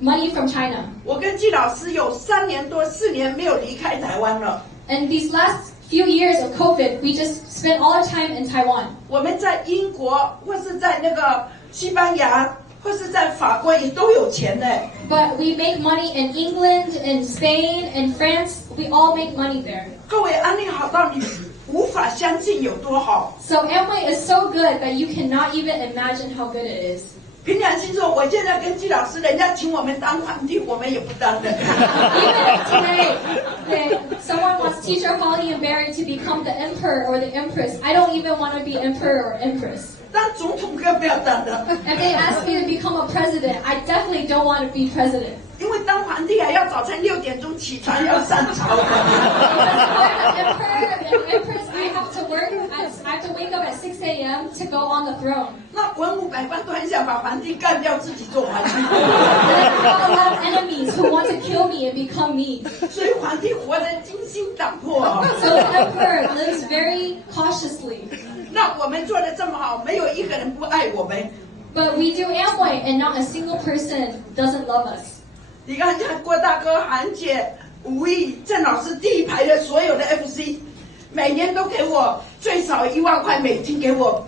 money from China. 我跟季老师有3年多4年没有离开台湾了。 And these last few years of COVID, we just spent all our time in Taiwan. 我们在英国或是在那个西班牙或是在法国也都有钱的。 But we make money in England, in Spain, in France. We all make money there. 各位安利好到你无法相信有多好。 So Amway is so good that you cannot even imagine how good it is. 凭良心说，我现在跟季老师，人家请我们当皇帝，我们也不当的。 Even if today someone wants teacher Holly and Barry to become the emperor or the empress, I don't even want to be emperor or empress. 当总统更不要当的。 If they ask me to become a president, I definitely don't want to be president. 因为当皇帝还要早晨6点钟起床要上朝的。Empress, I have to work. I have to wake up at 6 a.m. to go on the throne. 那文武百官都很想把皇帝干掉，自己做皇帝。And I have a lot of enemies who want to kill me and become me. 所以皇帝活得惊心胆魄。So the emperor lives very cautiously. 那我们做得这么好，没有一个人不爱我们。But we do Amway, and not a single person doesn't love us. 你看，像郭大哥、韩姐、吴毅、郑老师第一排的所有的 FC， 每年都给我最少1万块美金给我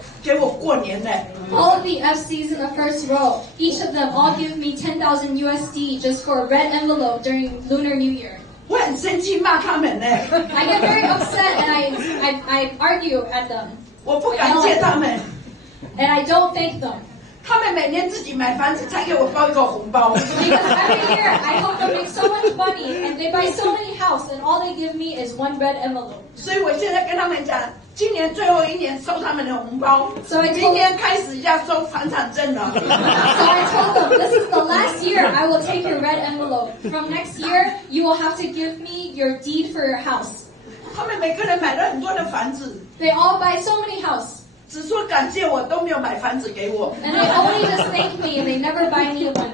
过年呢。All of the FCs in the first row, each of them all give me 10,000 USD just for a red envelope during Lunar New Year. 我很生气，骂他们呢。I get very upset and I argue at them. 我不感谢他们 ，and I don't thank them. 他们每年自己买房子才给我包一个红包。Because every year I help them make so much money and they buy so many houses and all they give me is one red envelope. 所以我现在跟他们讲，今年最后一年收他们的红包， So I told 明年开始要收房产证了。So I told them, this is the last year I will take your red envelope. From next year, you will have to give me your deed for your house. 他们每个人买了很多的房子， They all buy so many houses. 只说感谢我，都没有买房子给我。And they only just thank me and they never buy me one.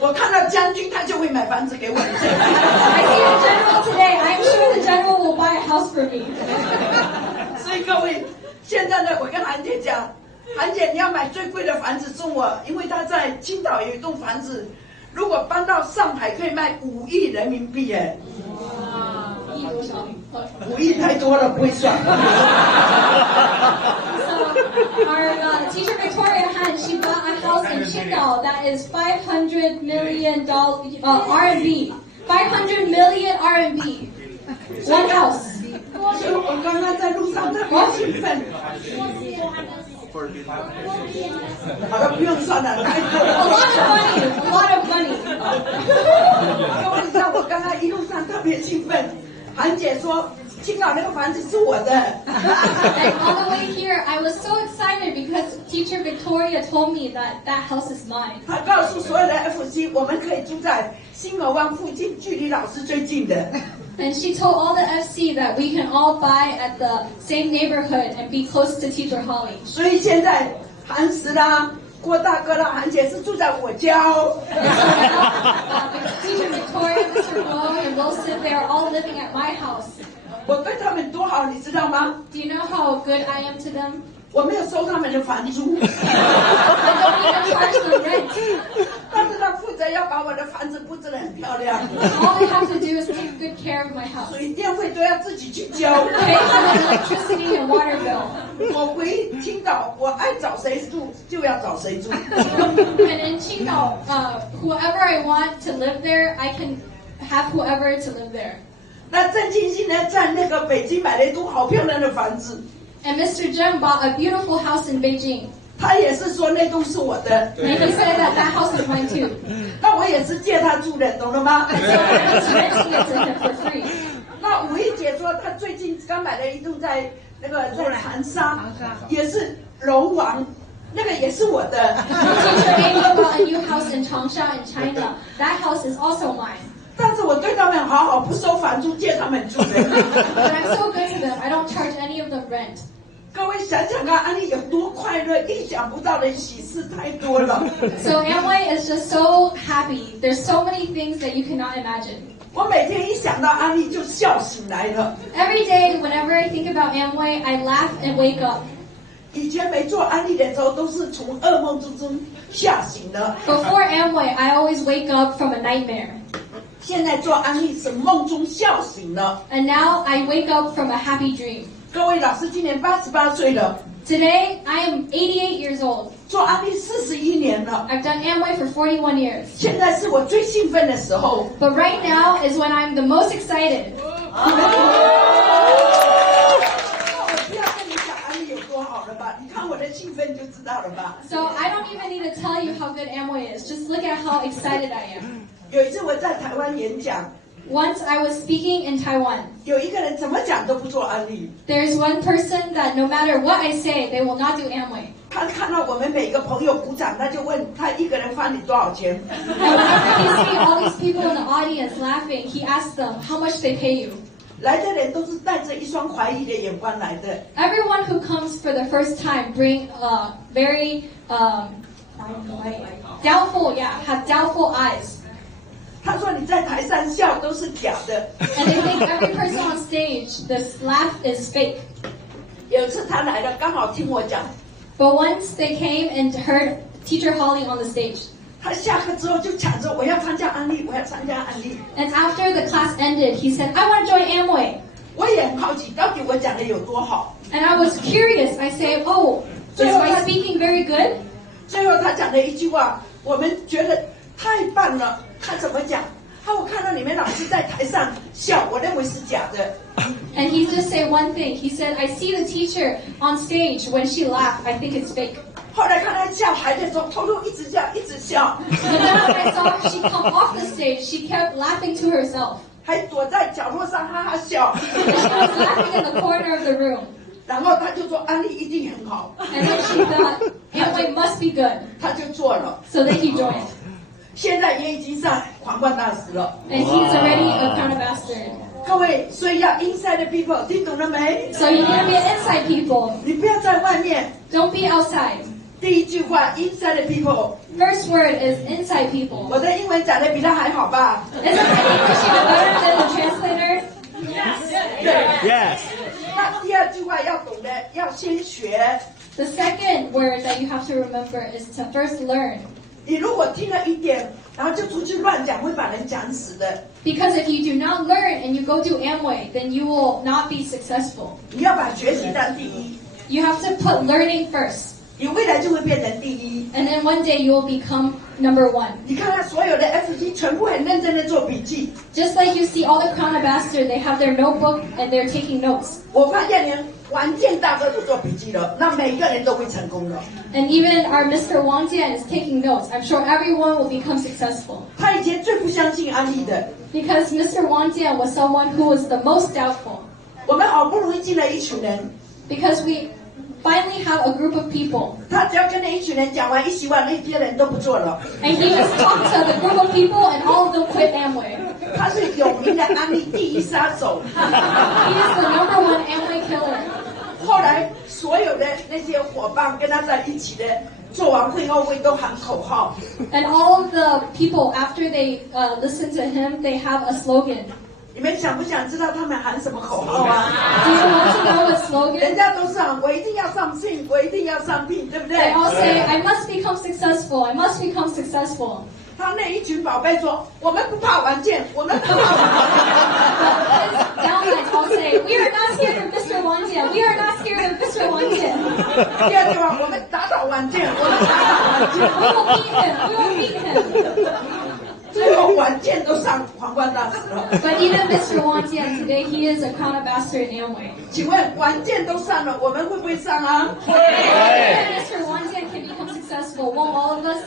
我看到将军，他就会买房子给我。I see the general today. I'm sure the general will buy a house for me. 所以各位，现在呢，我跟韩姐讲，韩姐你要买最贵的房子送我，因为她在青岛有一栋房子，如果搬到上海可以卖5亿人民币耶。亿多少？5亿太多了，不会算。So our teacher Victoria Han, she bought a house in Qingdao that is 500 million RMB. 500 million RMB. One house. 所以我刚刚在路上特别兴奋。好了，不用算了，太多了。A lot of money. A lot of money. 各位，你知道我刚刚一路上特别兴奋，韩姐说青岛那个房子是我的。And on the way here, I was so excited because teacher Victoria told me that that house is mine. 她告诉所有的 FC， 我们可以住在新河湾附近，距离老师最近的。And she told all the FC that we can all buy at the same neighborhood and be close to Teacher Holly. 所以现在韩石啦、郭大哥啦、韩姐是住在我家哦。Teacher Victoria, Mr. Guo, and Wilson, they are all living at my house. 我对他们多好，你知道吗？ Do you know how good I am to them? 我没有收他们的房租， I don't even charge them rent. 但是他负责要把我的房子布置得很漂亮。All I have to do is take good care of my house. 水电费都要自己去交。Pay for the electricity and water bill. 我回青岛，我爱找谁住就要找谁住。And in Qingdao, whoever I want to live there, I can have whoever to live there. 那郑清新呢，在那个北京买了一栋好漂亮的房子。And Mr. Zheng bought a beautiful house in Beijing. 他也是说那栋是我的。And he said that that house is mine too. 那我也是借他住的，懂了吗？ So I was renting it to him for free. 那吴一姐说，她最近刚买了一栋在长沙，也是龙王，那个也是我的。Teacher Amy bought a new house in Changsha in China. That house is also mine. 但是我对他们好好，不收房租，借他们住的。But I'm so good to them. I don't charge any of them rent. 各位想想看，安利有多快乐，意想不到的喜事太多了。So Amway is just so happy. There's so many things that you cannot imagine. 我每天一想到安利就笑醒来了。Every day, whenever I think about Amway, I laugh and wake up. 以前没做安利的时候，都是从噩梦之中吓醒的。Before Amway, I always wake up from a nightmare. 现在做安利是梦中笑醒了。And now I wake up from a happy dream. 各位老师今年88岁了。Today, I am 88 years old. 做安利41年了。I've done Amway for 41 years. 现在是我最兴奋的时候。But right now is when I'm the most excited. 我不要跟你讲安利有多好了吧？你看我的兴奋就知道了吧。So I don't even need to tell you how good Amway is. Just look at how excited I am. 有一次我在台湾演讲。Once I was speaking in Taiwan. 有一个人怎么讲都不做安利。There's one person that no matter what I say, they will not do Amway. 他看到我们每个朋友鼓掌，他就问他一个人发你多少钱。And whenever he see all these people in the audience laughing, he asks them how much they pay you. 来的人都是带着一双怀疑的眼光来的。Everyone who comes for the first time bring very doubtful, have doubtful eyes. 他说你在台上笑都是假的。And they think every person on stage, this laugh is fake. 有一次他来了，刚好听我讲。But once they came and heard Teacher Holly on the stage. 他下课之后就抢着我要参加安利，我要参加安利。And after the class ended, he said, I want to join Amway. 我也很好奇，到底我讲的有多好。And I was curious. I say, oh, is my speaking very good? 最后他讲了一句话，我们觉得太棒了。他怎么讲？我看到你们老师在台上笑，我认为是假的。And he just said one thing. He said, I see the teacher on stage when she laughed. I think it's fake. 后来看他笑，还在说偷偷一直笑，一直笑。And then when I saw she come off the stage, she kept laughing to herself. 还躲在角落上哈哈笑。And she was laughing in the corner of the room. 然后他就说安利一定很好。And then she thought, Amway must be good. 他就做了。So then he joined. 现在也已经上皇冠大使了。And he's already a crown ambassador. 各位，所以要 inside people， 听懂了没？ So you need to be an inside people. 你不要在外面。Don't be outside. 第一句话 inside people。 First word is inside people. 我的英文讲的比他还好吧 Isn't my English even better than the translator? Yes. 那第二句话要懂得，要先学。The second word that you have to remember is to first learn. 你如果听了一点，然后就出去乱讲，会把人讲死的。Because if you do not learn and you go to Amway, then you will not be successful. 你要把学习当第一。You have to put learning first. 你未来就会变成第一。And then one day you will become number one. 你看看所有的 FG 全部很认真的做笔记。Just like you see all the crown ambassadors, they have their notebook and they're taking notes. 我发现连王健大哥都做笔记了，那每个人都会成功的。And even our Mr. Wang Jian is taking notes. I'm sure everyone will become successful. 他以前最不相信安利的。Because Mr. Wang Jian was someone who was the most doubtful. 我们好不容易进了一群人。Because we finally have a group of people. 他只要跟那一群人讲完一席话，那些人都不做了。And he just talked to the group of people and all of them quit Amway. 他是有名的安利第一杀手。He is the number one Amway killer. 后来所有的那些伙伴跟他在一起的，做完会后会都喊口号。And all of the people after they listen to him, they have a slogan. 你们想不想知道他们喊什么口号啊 Do you want to know what slogan? 人家都是喊我一定要上聘，我一定要上聘，对不对 They all say, I must become successful, I must become successful. 他那一群宝贝说，我们不怕王健，我们不怕王健。His downlines all say, we are not scared of Mr. Wang Jian, we are not scared of Mr. Wang Jian. 第二句话，我们打倒王健，我们打倒王健。We will beat him, we will beat him. 最后王健都上皇冠大使了。But even Mr. Wang Jian, today he is a crown ambassador in Amway. 请问王健都上了，我们会不会上啊？会。Mr. Wang Jian can become successful, won't all of us?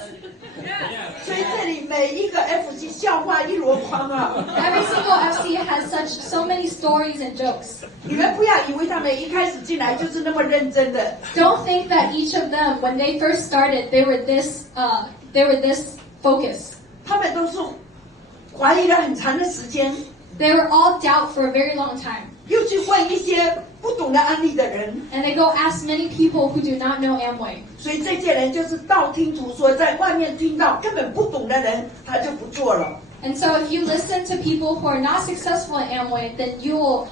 所以这里每一个 FG 笑话一箩筐啊。Every single FC has so many stories and jokes. 你们不要以为他们一开始进来就是那么认真的。Don't think that each of them, when they first started, they were this focused. 他们都是怀疑了很长的时间。They were all doubt for a very long time. 又去问一些不懂得安利的人。And they go ask many people who do not know Amway. 所以这些人就是道听途说，在外面听到根本不懂的人，他就不做了。And so if you listen to people who are not successful in Amway, then you will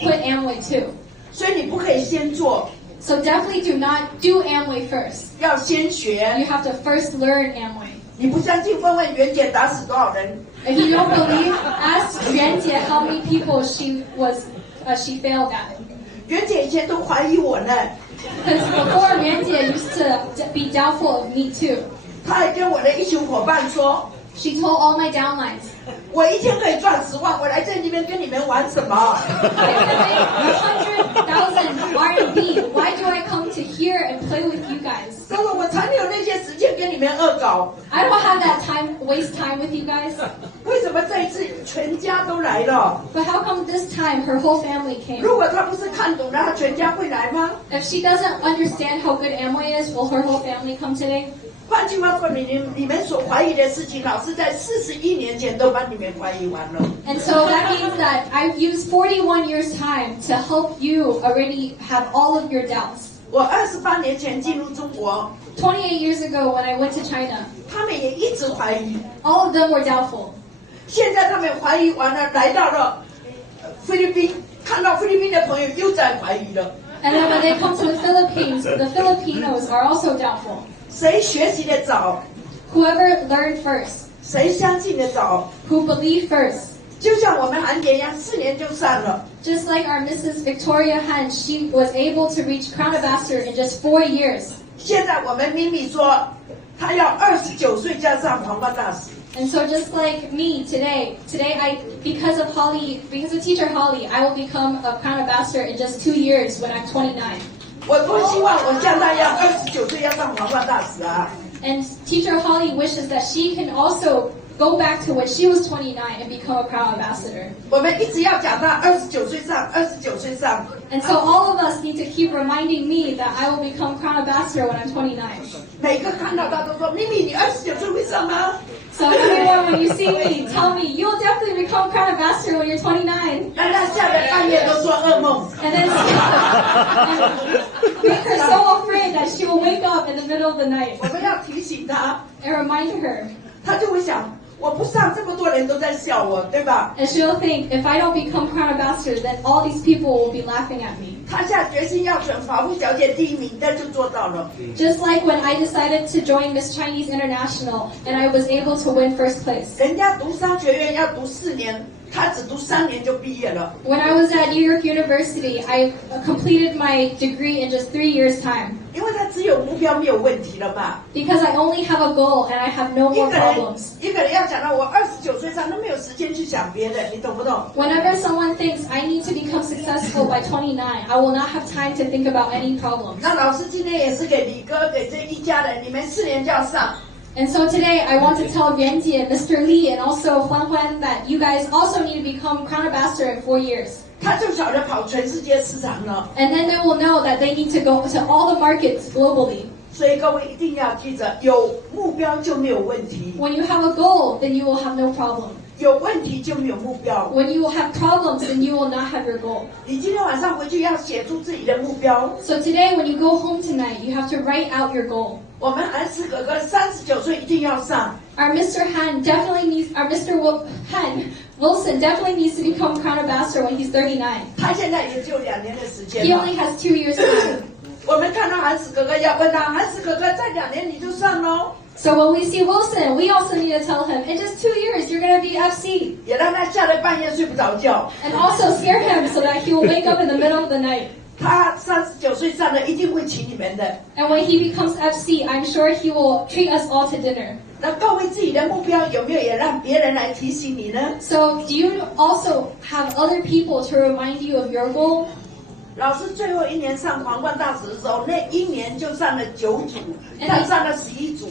quit Amway too. 所以你不可以先做。So definitely do not do Amway first. 要先学。You have to first learn Amway. 你不相信，问问袁姐打死多少人。If you don't believe, ask Yuan Jie how many people she failed at. 袁姐以前都怀疑我呢。Because before Yuan Jie used to be doubtful of me too. 她还跟我的一群伙伴说 She told all my downlines. 我一天可以赚10万，我来这里面跟你们玩什么 I can make 100,000 RMB. Why do I come to here and play with you guys? 她说我才没有那些时间跟你们恶搞。I don't have that time, waste time with you guys. 为什么这一次全家都来了？ But how come this time her whole family came? 如果他不是看懂了，他全家会来吗？ If she doesn't understand how good Amway is, will her whole family come today? 换句话说，你们所怀疑的事情，老师在41年前都帮你们怀疑完了。And so that means that I've used 41 years' time to help you already have all of your doubts. 我28年前进入中国28 years ago when I went to China, 他们也一直怀疑， all of them were doubtful. 现在他们怀疑完了，来到了菲律宾，看到菲律宾的朋友又在怀疑了。 And then when they come to the Philippines, the Filipinos are also doubtful. 谁学习的早， Whoever learned first, 谁相信的早， who believed first. 就像我们韩姐一样，4年就上了。 Just like our Mrs. Victoria Han, she was able to reach Crown Ambassador in just 4 years. 现在我们咪咪说，她要29岁加上皇冠大使。 And so just like me today because of teacher Holly, I will become a Crown Ambassador in just 2 years when I'm 29. 我多希望我将来要29岁要上皇冠大使啊！ And teacher Holly wishes that she can also go back to when she was 29 and become a Crown Ambassador. 我们一直要讲她29岁上，29岁上。 And so all of us need to keep reminding me that I will become Crown Ambassador when I'm 29. 每个看到她都说：“咪咪，你29岁会上吗？” So everyone, when you see me, tell me you'll definitely become Crown Ambassador when you're 29. 让她吓得半夜都做噩梦。 And then make her so afraid that she will wake up in the middle of the night. 我们要提醒她， And remind her. 她就会想：我不上，这么多人都在笑我，对吧？ And she'll think, if I don't become Crown Ambassador, then all these people will be laughing at me. 她下决心要选华富小姐第1名，但就做到了。 Just like when I decided to join Miss Chinese International and I was able to win first place. 人家读商学院要读4年，她只读3年就毕业了。 When I was at New York University, I completed my degree in just 3 years' time. 因为她只有目标没有问题了嘛。 Because I only have a goal and I have no more problems. 一个人要讲到我29岁上都没有时间去想别的，你懂不懂？ Whenever someone thinks I need to become successful by 29, I will not have time to think about any problems. 那老师今天也是给李哥，给这一家人，你们4年就要上。 And so today I want to tell Yuanjie and Mr. Lee and also Huan Huan that you guys also need to become Crown Ambassador in 4 years. 他就晓得跑全世界市场了。 And then they will know that they need to go to all the markets globally. 所以各位一定要记着，有目标就没有问题， When you have a goal, then you will have no problem. 有问题就没有目标。 When you will have problems, then you will not have your goal. 你今天晚上回去要写出自己的目标。 So today when you go home tonight, you have to write out your goal. 我们韩式哥哥39岁一定要上。 Our Mr. Han definitely needs, our Mr. Han Wilson definitely needs to become Crown Ambassador when he's 39. 他现在也就2年的时间 He 了。 only has 2 years time. 我们看到韩式哥哥要问他，韩式哥哥再2年你就上喽。 So when we see Wilson, we also need to tell him, in just 2 years, you're going to be FC. 也让他吓得半夜睡不着觉。 And also scare him so that he will wake up in the middle of the night. 他39岁上了，一定会请你们的。 And when he becomes FC, I'm sure he will treat us all to dinner. 那各位自己的目标有没有也让别人来提醒你呢？ So do you also have other people to remind you of your goal? 老师最后1年上皇冠大使的时候，那1年就上了9组，他上了11组。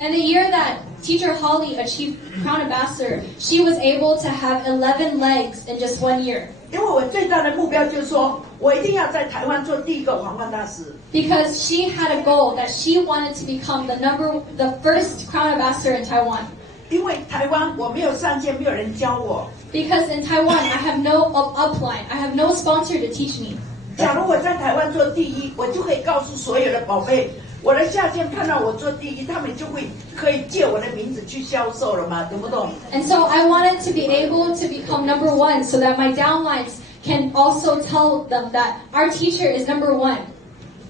And the year that teacher Holly achieved Crown Ambassador, she was able to have 11 legs in just 1 year. 因为我最大的目标就是说，我一定要在台湾做第1个皇冠大使。 Because she had a goal that she wanted to become the first Crown Ambassador in Taiwan. 因为台湾我没有上线，没有人教我。 Because in Taiwan, I have no upline. I have no sponsor to teach me. 假如我在台湾做第1，我就可以告诉所有的宝贝，我的下线看到我做第1，他们就会可以借我的名字去销售了嘛，懂不懂？ And so I wanted to be able to become number 1 so that my downlines can also tell them that our teacher is number 1.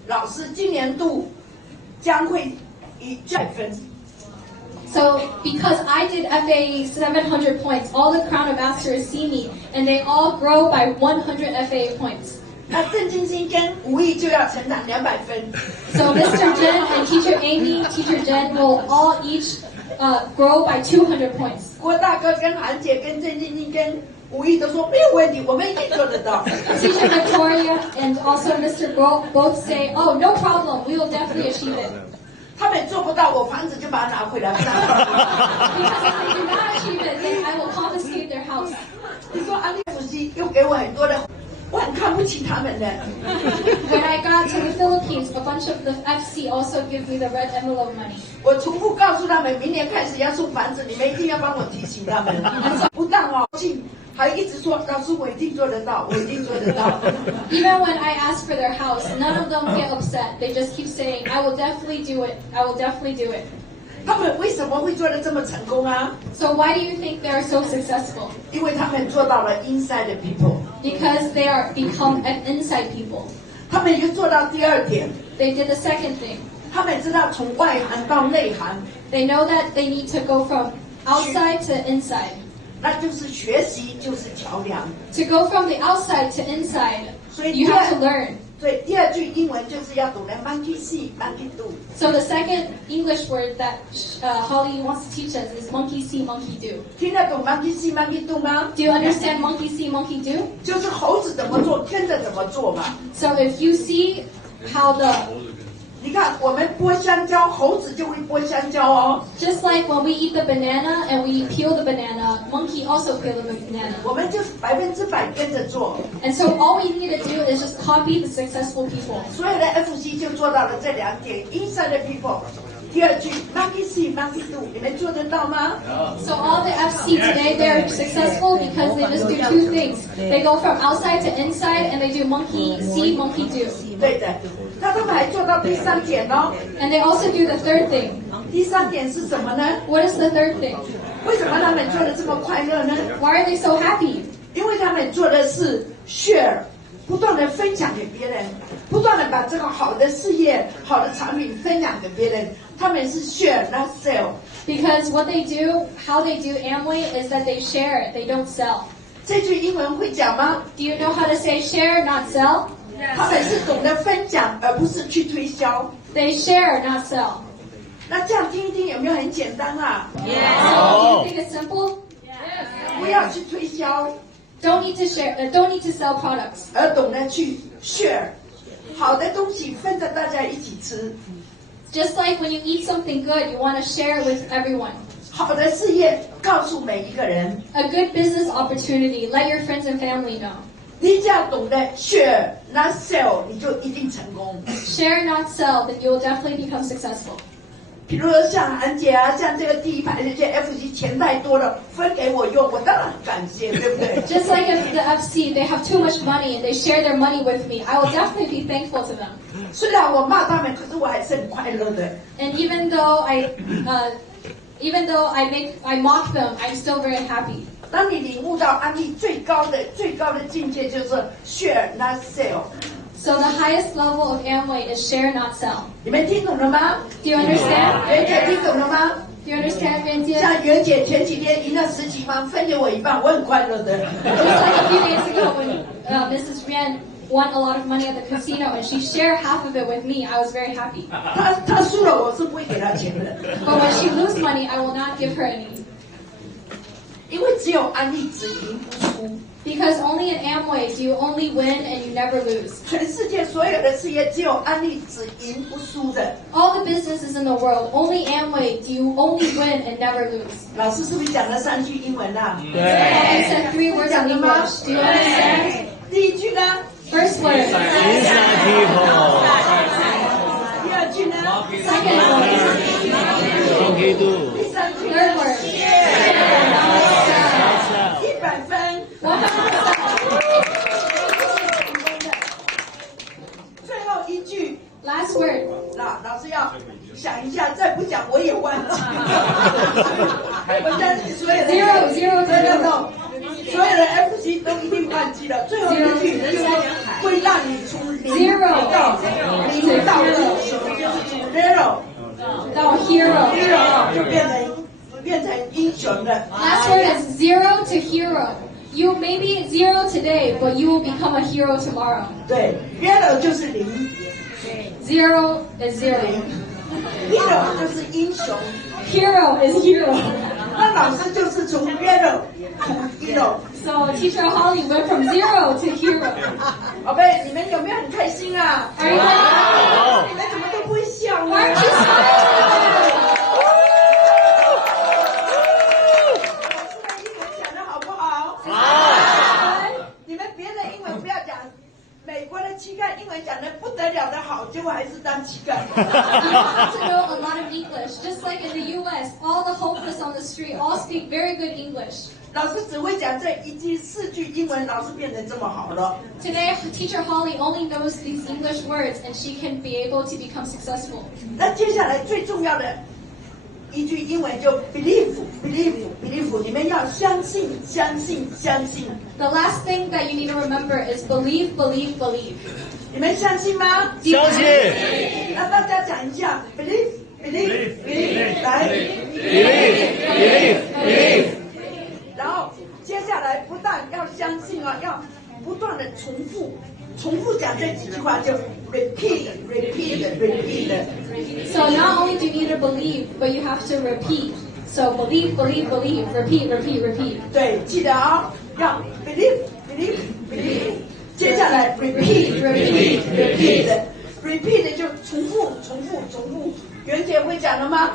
老师今年度将会以100分。 So because I did FA 700 points, all the Crown Ambassadors see me and they all grow by 100 FA points. 那郑金星跟吴毅就要成长200分。 So Mr. Jen and Teacher Amy, Teacher Jen will all each grow by 200 points. 郭大哥跟韩姐跟郑金星跟吴毅都说没有问题，我们一定做得到。Teacher Victoria and also Mr. Bo both say, oh, no problem, we will definitely achieve it. 他们做不到，我房子就把它拿回来。Because if they do not achieve it, then I will confiscate their house. 你说安利夫妻又给我很多的，我很看不起他们的。When I got to the Philippines, a bunch of the FC also give me the red envelope money. 我重复告诉他们，明年开始要送房子，你们一定要帮我提醒他们。不但哦，还一直说老师我一定做得到，我一定做得到。Even when I ask for their house, none of them get upset. They just keep saying, I will definitely do it. I will definitely do it. 他们为什么会做得这么成功啊？ So why do you think they are so successful? 因为他们做到了 inside the people. Because they are become an inside people. 他们又做到第二点。They did the second thing. 他们知道从外行到内行。 They know that they need to go from outside to inside. 那就是学习，就是桥梁。To go from the outside to inside, 所以 you have to learn. 对，第二句英文就是要懂得 monkey see, monkey do. So the second English word that Holly wants to teach us is monkey see, monkey do. 听得懂 monkey see, monkey do 吗？ Do you understand monkey see, monkey do? 就是猴子怎么做，跟着怎么做嘛。So if you see how the 你看，我们剥香蕉，猴子就会剥香蕉哦。Just like when we eat the banana and we peel the banana, monkey also peel the banana. 我们就100%跟着做。And so all we need to do is just copy the successful people. 所有的 FC 就做到了这两点 ，inside the people。第二句 monkey see, monkey do， 你们做得到吗？ So all the FC today, they're successful because they just do two things. They go from outside to inside and they do monkey see, monkey do. 对的。那他们还做到第三点哦。And they also do the third thing. 第三点是什么呢？ What is the third thing? 为什么他们做的这么快乐呢？ Why are they so happy? 因为他们做的是 share， 不断的分享给别人，不断的把这个好的事业、好的产品分享给别人。他们是 share not sell。 Because what they do, how they do Amway is that they share, they don't sell. 这句英文会讲吗？ Do you know how to say share, not sell? 他们是懂得分享，而不是去推销。 They share, not sell. 那这样听一听有没有很简单啊？ So do you think it's simple? 不要去推销， Don't need to share. Don't need to sell products. 而懂得去 share， 好的东西分着大家一起吃。 Just like when you eat something good, you want to share it with everyone. 好的事业告诉每一个人， A good business opportunity, let your friends and family know. 你只要懂得 share not sell， 你就一定成功。 Share, not sell, then you will definitely become successful. 比如说像韩姐啊，像这个第一排的这 FC 钱太多了，分给我用，我当然很感谢，对不对？ Just like if the FC, they have too much money and they share their money with me, I will definitely be thankful to them. 虽然我骂他们，可是我还是很快乐的。 And even though I mock them, I'm still very happy. 当你领悟到安利最高的境界就是 share not sell。 So the highest level of Amway is share, not sell. 你们听懂了吗？ Do you understand? 袁姐听懂了吗？ Do you understand, Vincent? 像袁姐前几天赢了10几万，分给我1半，我很快乐的。 Just like a few days ago when Mrs. Rian won a lot of money at the casino and she shared half of it with me, I was very happy. 她输了，我是不会给她钱的。 But when she loses money, I will not give her any. 因为只有安利只赢不输。 Because only in Amway do you only win and you never lose. 全世界所有的事业只有安利只赢不输的。 All the businesses in the world, only Amway do you only win and never lose. 老师是不是讲了3句英文啊？ I said 3 words in English. Do you understand? 第一句呢 First word. 第二句呢 Second word. 第三句 Third word. 100分。 最后一句 Last word. 老师要想一下，再不讲我也忘记。我相信所有的 Zero. 所有的 FC 都一定忘记了。最后一句会让你从0到英雄，就是从 zero 到 hero. 就变成英雄了。 Last word is 0 to hero. You may be 0 today, but you will become a hero tomorrow. 对 ，zero 就是0 0 is 0. ，hero 就是英雄。 Hero is hero. 那老师就是从 zero to hero。 So Teacher Holly went from 0 to hero. 宝贝，你们有没有很开心啊？ Are you happy? 你们怎么都不会笑呢？ Aren't you smiling? 当乞丐。You have to know a lot of English. Just like in the U.S., all the homeless on the street all speak very good English. 老师只会讲这4句英文，老师变成这么好了。Today, Teacher Holly only knows these English words, and she can be able to become successful. 那接下来最重要的一句英文就 believe。你们要相信。The last thing that you need to remember is believe. 你们相信吗？相信。那大家讲一下 believe， 来 believe。然后接下来不但要相信啊，要不断的重复讲这几句话，就 repeat。 So not only do you need to believe, but you have to repeat. So believe, repeat. 对，记得啊，要 believe。接下来 repeat 就重复。袁姐会讲了吗？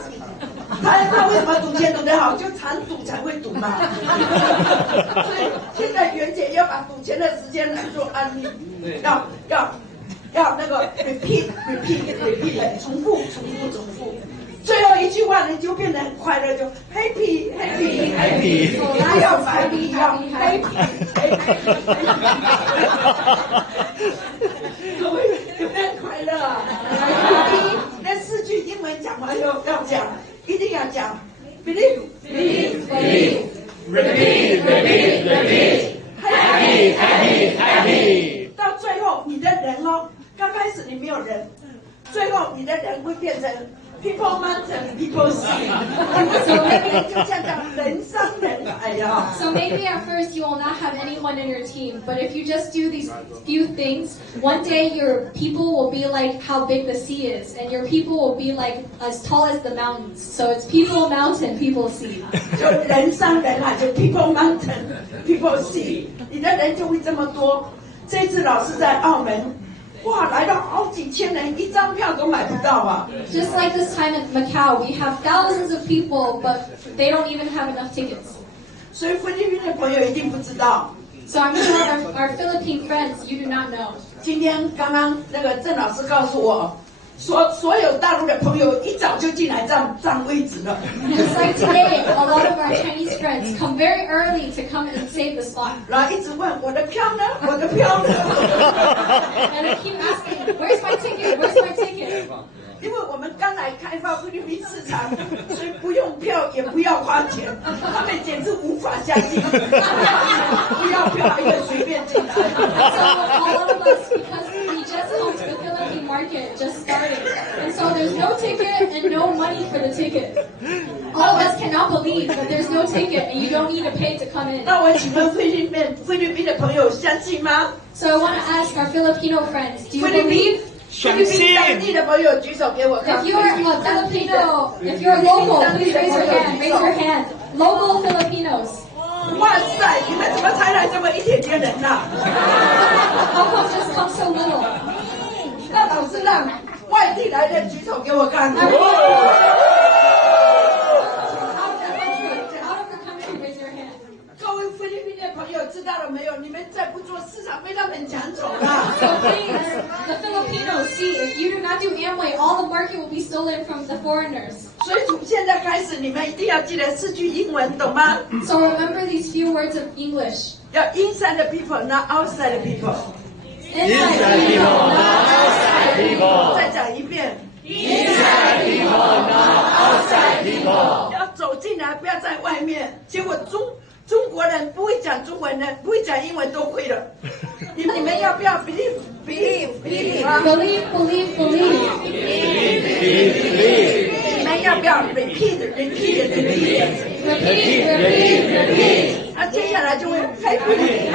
他为什么赌钱赌得好？就常赌才会赌嘛。所以现在袁姐要把赌钱的时间来做案例，要那个 repeat， 重复。最后一句话呢，就变得很快乐，就 happy。不要白皮，要 happy。各位有没有很快乐啊？那4句英文讲完要讲，一定要讲 believe。 repeat。 happy。 到最后你的人哦，刚开始你没有人，最后你的人会变成 people mountain people sea。 So maybe, 就像讲人上人，哎呀。So maybe at first you will not have anyone in your team, but if you just do these few things, one day your people will be like how big the sea is, and your people will be like as tall as the mountains. So it's people mountain, people sea. 就人上人啊，就 people mountain people sea， 你的人就会这么多。这次老师在澳门，哇，来了好几千人，一张票都买不到啊。Just like this time at Macau, we have thousands of people, but they don't even have enough tickets. 所以菲律宾的朋友一定不知道。So I'm sure our Philippine friends, you do not know. 今天刚刚那个郑老师告诉我，所有大陆的朋友一早就进来占位置了。Just like today, a lot of our Chinese friends come very early to come and save the spot. 然后一直问我的票呢？ And they keep asking, where's my ticket? 因为我们刚来开发菲律宾市场，所以不用票也不要花钱，他们简直无法相信，不要票还可以随便进来。So all of us, because we just come to the Philippine market, just started, and so there's no ticket and no money for the ticket. All of us cannot believe that there's no ticket and you don't need to pay to come in. 那我请问菲律宾的朋友相信吗？ So I want to ask our Filipino friends, do you believe? 菲律宾当地的朋友举手给我看。 If you're a Filipino, if you're a local, please raise your hand. Local Filipinos. 哇塞，你们怎么才来这么一点点人呐？ How come just come so little? 那老师让外地来的举手给我看。 Out of the country, raise your hand. 各位菲律宾的朋友知道了没有？你们再不做市场被他们抢走了。 So please, the Filipinos, see, if you do not do Amway, all the market will be stolen from the foreigners. 所以从现在开始，你们一定要记得4句英文，懂吗？ So remember these few words of English. 要 inside the people, not outside the people. Inside people, not outside people. 再讲一遍。 Inside people, not outside people. 要走进来，不要在外面。结果中国人不会讲中文的，不会讲英文都会了。你们要不要 believe？ Believe. 你们要不要 repeat？ 那接下来就会 happy。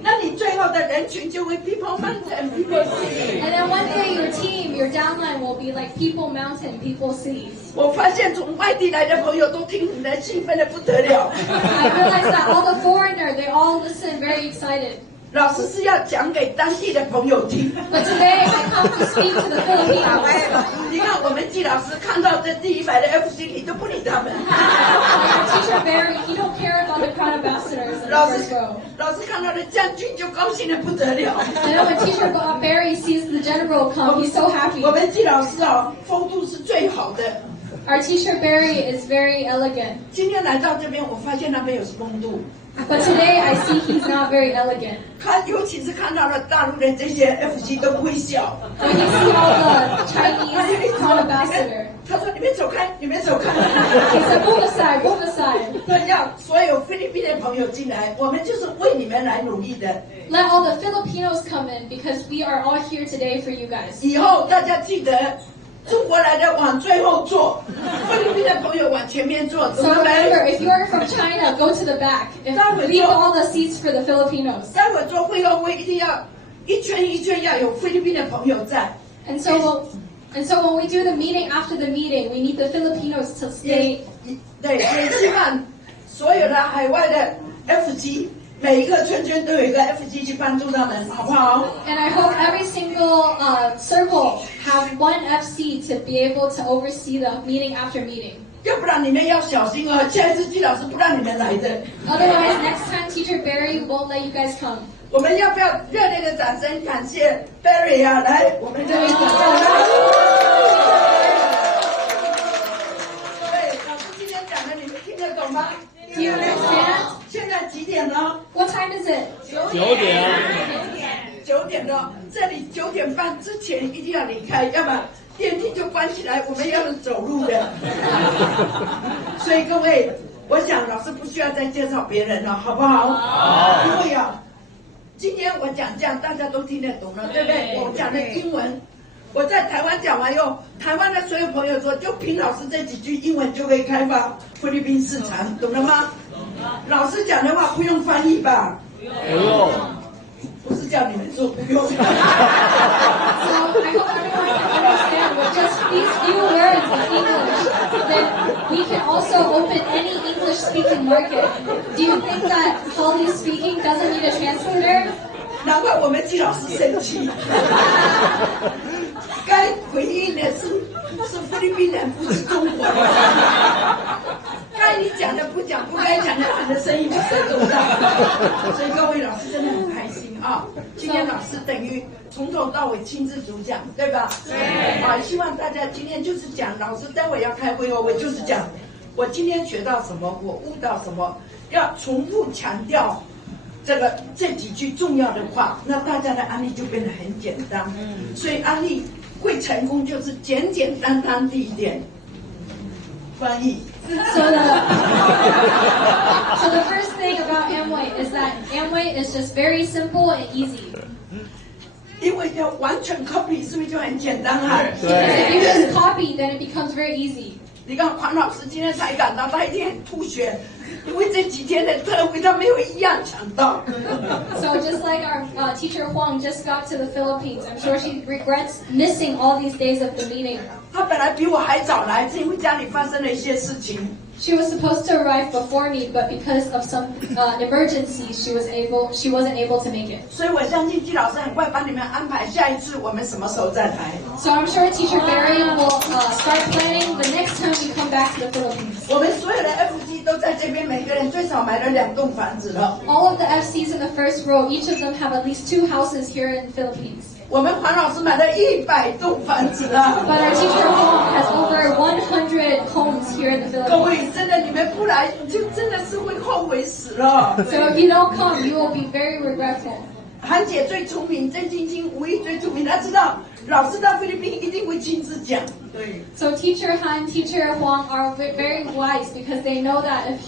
那你最后的人群就会 people mountain people sea。 And then one day your team, your downline will be like people mountain, people sea. 我发现从外地来的朋友都听你们兴奋的不得了。I realized that all the foreigner, they all listen very excited. 老师是要讲给当地的朋友听。 But today I come to speak to the Filipinos. 你看我们季老师看到这第100的 FC， 你都不理他们。Teacher Barry, he don't care about the crown ambassadors in the first row. 老师看到的将军就高兴得不得了。And then when Teacher Barry sees the general come, he's so happy. 我们季老师风度是最好的。Our Teacher Barry is very elegant. 今天来到这边，我发现那边有风度。But today I see he's not very elegant. 尤其是看到了大陆的这些 FC 都不会笑。When you see all the Chinese crown ambassador, 他说：“你们走开，你们走开。” He said, "Move aside, move aside." 对，要所有菲律宾的朋友进来，我们就是为你们来努力的。Let all the Filipinos come in because we are all here today for you guys. 以后大家记得。中国来的往最后坐，菲律宾的朋友往前面坐。So remember, if you are from China, go to the back. Leave all the seats for the Filipinos. 待会做会后会一定要一圈一圈要有菲律宾的朋友在。And so when we do the meeting after the meeting, we need the Filipinos to stay. 对，也希望所有的海外的 FG。每一个村村都有一个 FG 去帮助他们，好不好 ？And I hope every single circle have one FC to be able to oversee the meeting after meeting. 要不然你们要小心哦，下一次季老师不让你们来的。Otherwise, next time Teacher Barry won't let you guys come. 我们要不要热烈的掌声感谢 Barry 啊？来，我们这边掌声。对，老师今天讲的，你们听得懂吗？ Do you understand? 现在几点了 ？What time is it? 9点。9点了，这里9点半之前一定要离开，要不然电梯就关起来，我们要走路的。所以各位，我想老师不需要再介绍别人了，好不好？好。因为今天我讲这样大家都听得懂了，对不对？我讲的英文。我在台湾讲完后，台湾的所有朋友说，就凭老师这几句英文就可以开发菲律宾市场，懂了吗？老师讲的话不用翻译吧？不用。不是叫你们说不用。So I hope everyone can understand with just these few words in English, then we can also open any English-speaking market. Do you think that Holly speaking doesn't need a translator? 难怪我们季老师生气。该回应的是菲律宾人，不是中国人。该你讲的不讲，不该讲的俺的生意不是做不到。所以各位老师真的很开心啊！今天老师等于从头到尾亲自主讲，对吧？对。啊，希望大家今天就是讲，老师待会要开会哦，我就是讲我今天学到什么，我悟到什么，要重复强调。这几句重要的话，那大家的案例就变得很简单。所以案例会成功，就是简简单单第一点。翻译。So the first thing about Amway is that Amway is just very simple and easy. 因为要完全 copy 是不是就很简单啊？对。If you just copy, then it becomes very easy. 你看黄老师今天才赶到，他一定很吐血。因为这几天的特惠他没有一样抢到。So just like our teacher Huang just got to the Philippines, I'm sure she regrets missing all these days of the meeting. 她本来比我还早来，是因为家里发生了一些事情。She was supposed to arrive before me, but because of some emergency, she wasn't able to make it. 所以我相信季老师很快帮你们安排下一次我们什么时候再来。So I'm sure Teacher Barry will start planning the next time we come back to the Philippines. 我们所有的 FG 都在这边，每个人最少买了2栋房子了。All of the FCs in the first row, each of them have at least 2 houses here in the Philippines. 我们黄老师买了100栋房子了。But our teacher Huang has over 100 homes here in the Philippines. 各位，真的你们不来，就真的是会后悔死了。So if you don't come, you will be very regretful. 韩姐最聪明，郑晶晶、吴毅最聪明，她知道老师到菲律宾一定会亲自讲。对。So Teacher Han, Teacher Huang are very wise because they know that if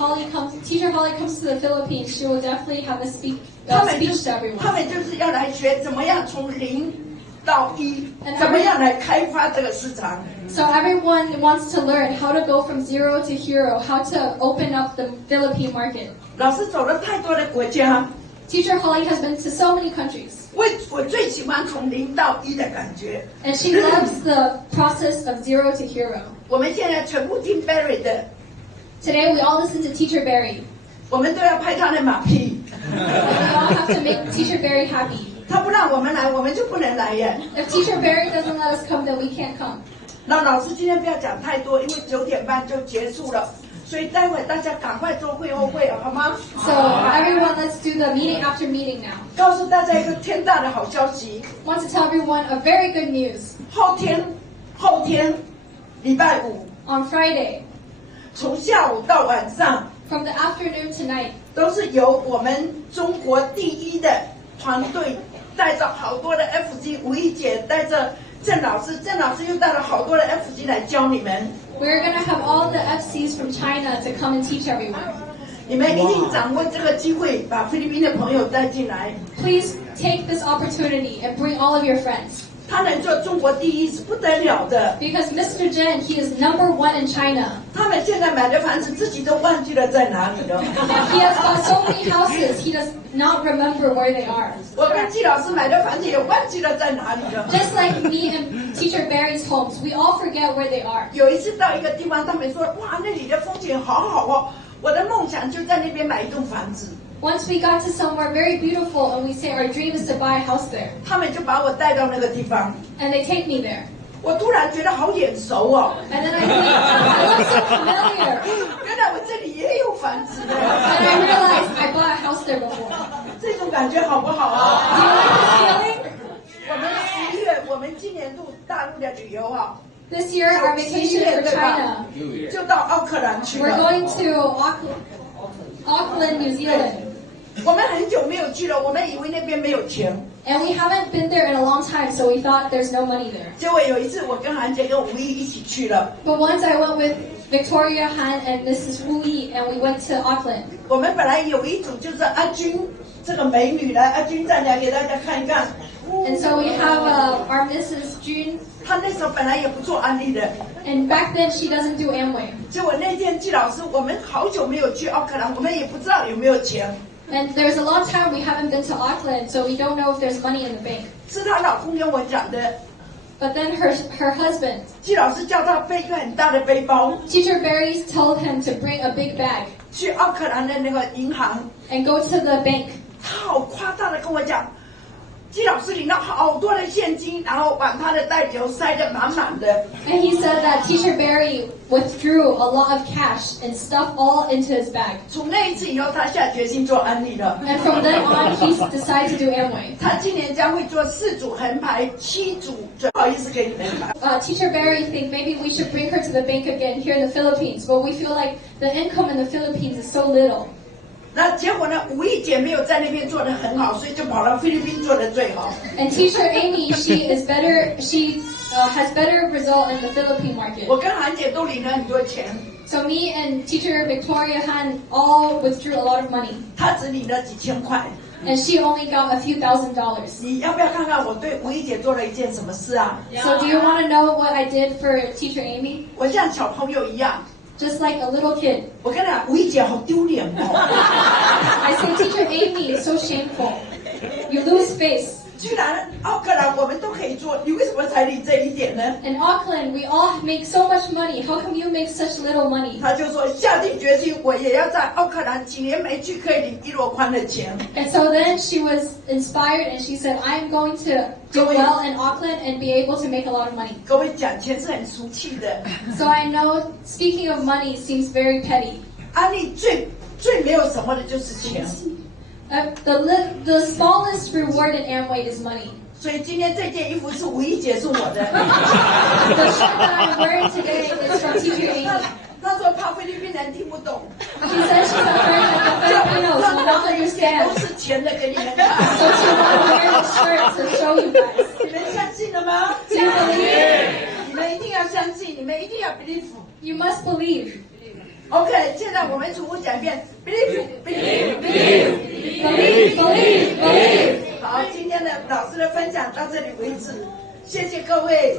Teacher Holly comes to the Philippines, she will definitely have a speech to everyone. 他们就是要来学怎么样从0到1，怎么样来开发这个市场。So everyone wants to learn how to go from 0 to hero, how to open up the Philippine market. 老师走了太多的国家。Teacher Holly has been to so many countries. 我最喜欢从0到1的感觉。And she loves the process of 0 to hero. 我们现在全部听 Barry 的。Today we all listen to Teacher Barry. 我们都要拍他的马屁。We all have to make Teacher Barry happy. 他不让我们来，我们就不能来耶。If Teacher Barry doesn't let us come, then we can't come. 那老师今天不要讲太多，因为9点半就结束了，所以待会大家赶快做会后会，好吗 So everyone, let's do the meeting after meeting now. 告诉大家一个天大的好消息。Want to tell everyone a very good news. 后天，礼拜五 On Friday, 从下午到晚上 from the afternoon to night, 都是由我们中国第一的团队带着好多的 FG， 吴一姐带着郑老师又带了好多的 FG 来教你们。we're going to have all the FCs from China to come and teach everyone. 你们一定掌握这个机会，把菲律宾的朋友带进来。Please take this opportunity and bring all of your friends. 他能做中国第一是不得了的。Because Mr. Jen, he is #1 in China. 他们现在买的房子自己都忘记了在哪里了。He has bought so many houses, he does not remember where they are. 我跟季老师买的房子也忘记了在哪里了。Just like me and Teacher Barry's homes, we all forget where they are. 有一次到一个地方，他们说：“哇，那里的风景好好哦！”我的梦想就在那边买一栋房子。Once we got to somewhere very beautiful, and we say our dream is to buy a house there. 他们就把我带到那个地方。And they take me there. 我突然觉得好眼熟哦。And then I think, I look so familiar. 原来我这里也有房子的。And I realized I bought a house there before. 这种感觉好不好啊 Do you like this feeling? 我们11月，我们今年度大陆的旅游啊。This year, our vacation for China. 就到奥克兰去了。We're going to Auckland, New Zealand. 我们很久没有去了，我们以为那边没有钱。And we haven't been there in a long time, so we thought there's no money there. 结果有一次，我跟韩姐跟吴毅一起去了。But once I went with Victoria Han and Mrs. Wu Yi, and we went to Auckland. 我们本来有一组就是阿君这个美女来，阿君站起来给大家看一看。And so we have our Mrs. June. 她那时候本来也不做安利的。And back then she doesn't do Amway. 结果那天季老师，我们好久没有去奥克兰，我们也不知道有没有钱。And there's a long time we haven't been to Auckland, so we don't know if there's money in the bank. 是她老公跟我讲的。But then her husband. 季老师叫他背一个很大的背包。Teacher Barry told him to bring a big bag. 去奥克兰的那个银行。And go to the bank. 他好夸大的跟我讲。季老师领到好多的现金，然后把他的袋里头塞得满满的。And he said that Teacher Barry withdrew a lot of cash and stuffed all into his bag. 从那一次以后，他下决心做安利了。And from then on, he decided to do Amway. 他今年将会做4组横排，7组，不好意思给你们看。Teacher Barry think maybe we should bring her to the bank again here in the Philippines, but we feel like the income in the Philippines is so little. 那结果呢？吴毅姐没有在那边做得很好，所以就跑到菲律宾做得最好。And Teacher Amy, she is better. She has better result in the Philippine market. 我跟韩姐都领了很多钱。So me and Teacher Victoria Han all withdrew a lot of money. 她只领了几千块。And she only got a few $1,000s. 你要不要看看我对吴毅姐做了一件什么事啊 So do you want to know what I did for Teacher Amy? 我像小朋友一样。Just like a little kid. 我跟你讲，吴毅姐好丢脸哦。I say, Teacher Amy, it's so shameful. You lose face. 居然奥克兰我们都可以做，你为什么才领这一点呢 In Auckland, we all make so much money. How come you make such little money? 他就说下定决心，我也要在奥克兰几年没去，可以领1箩筐的钱。And so then she was inspired, and she said, "I am going to do well in Auckland and be able to make a lot of money." 各位讲钱是很俗气的。So I know speaking of money seems very petty. 安利最没有什么的就是钱。The smallest reward in Amway is money. 所以今天这件衣服是吴毅姐是我的。The shirt that I'm wearing today is from Teacher Amy. 她说怕菲律宾人听不懂。She said she's afraid that the Filipinos will not understand. 都是钱的给你们看。So she wanted to wear the shirt to show you guys. 你们相信了吗？ Do you believe? 你们一定要相信，你们一定要 believe。 You must believe. OK， 现在我们重复讲一遍 ，believe。 好，今天的老师的分享到这里为止，谢谢各位。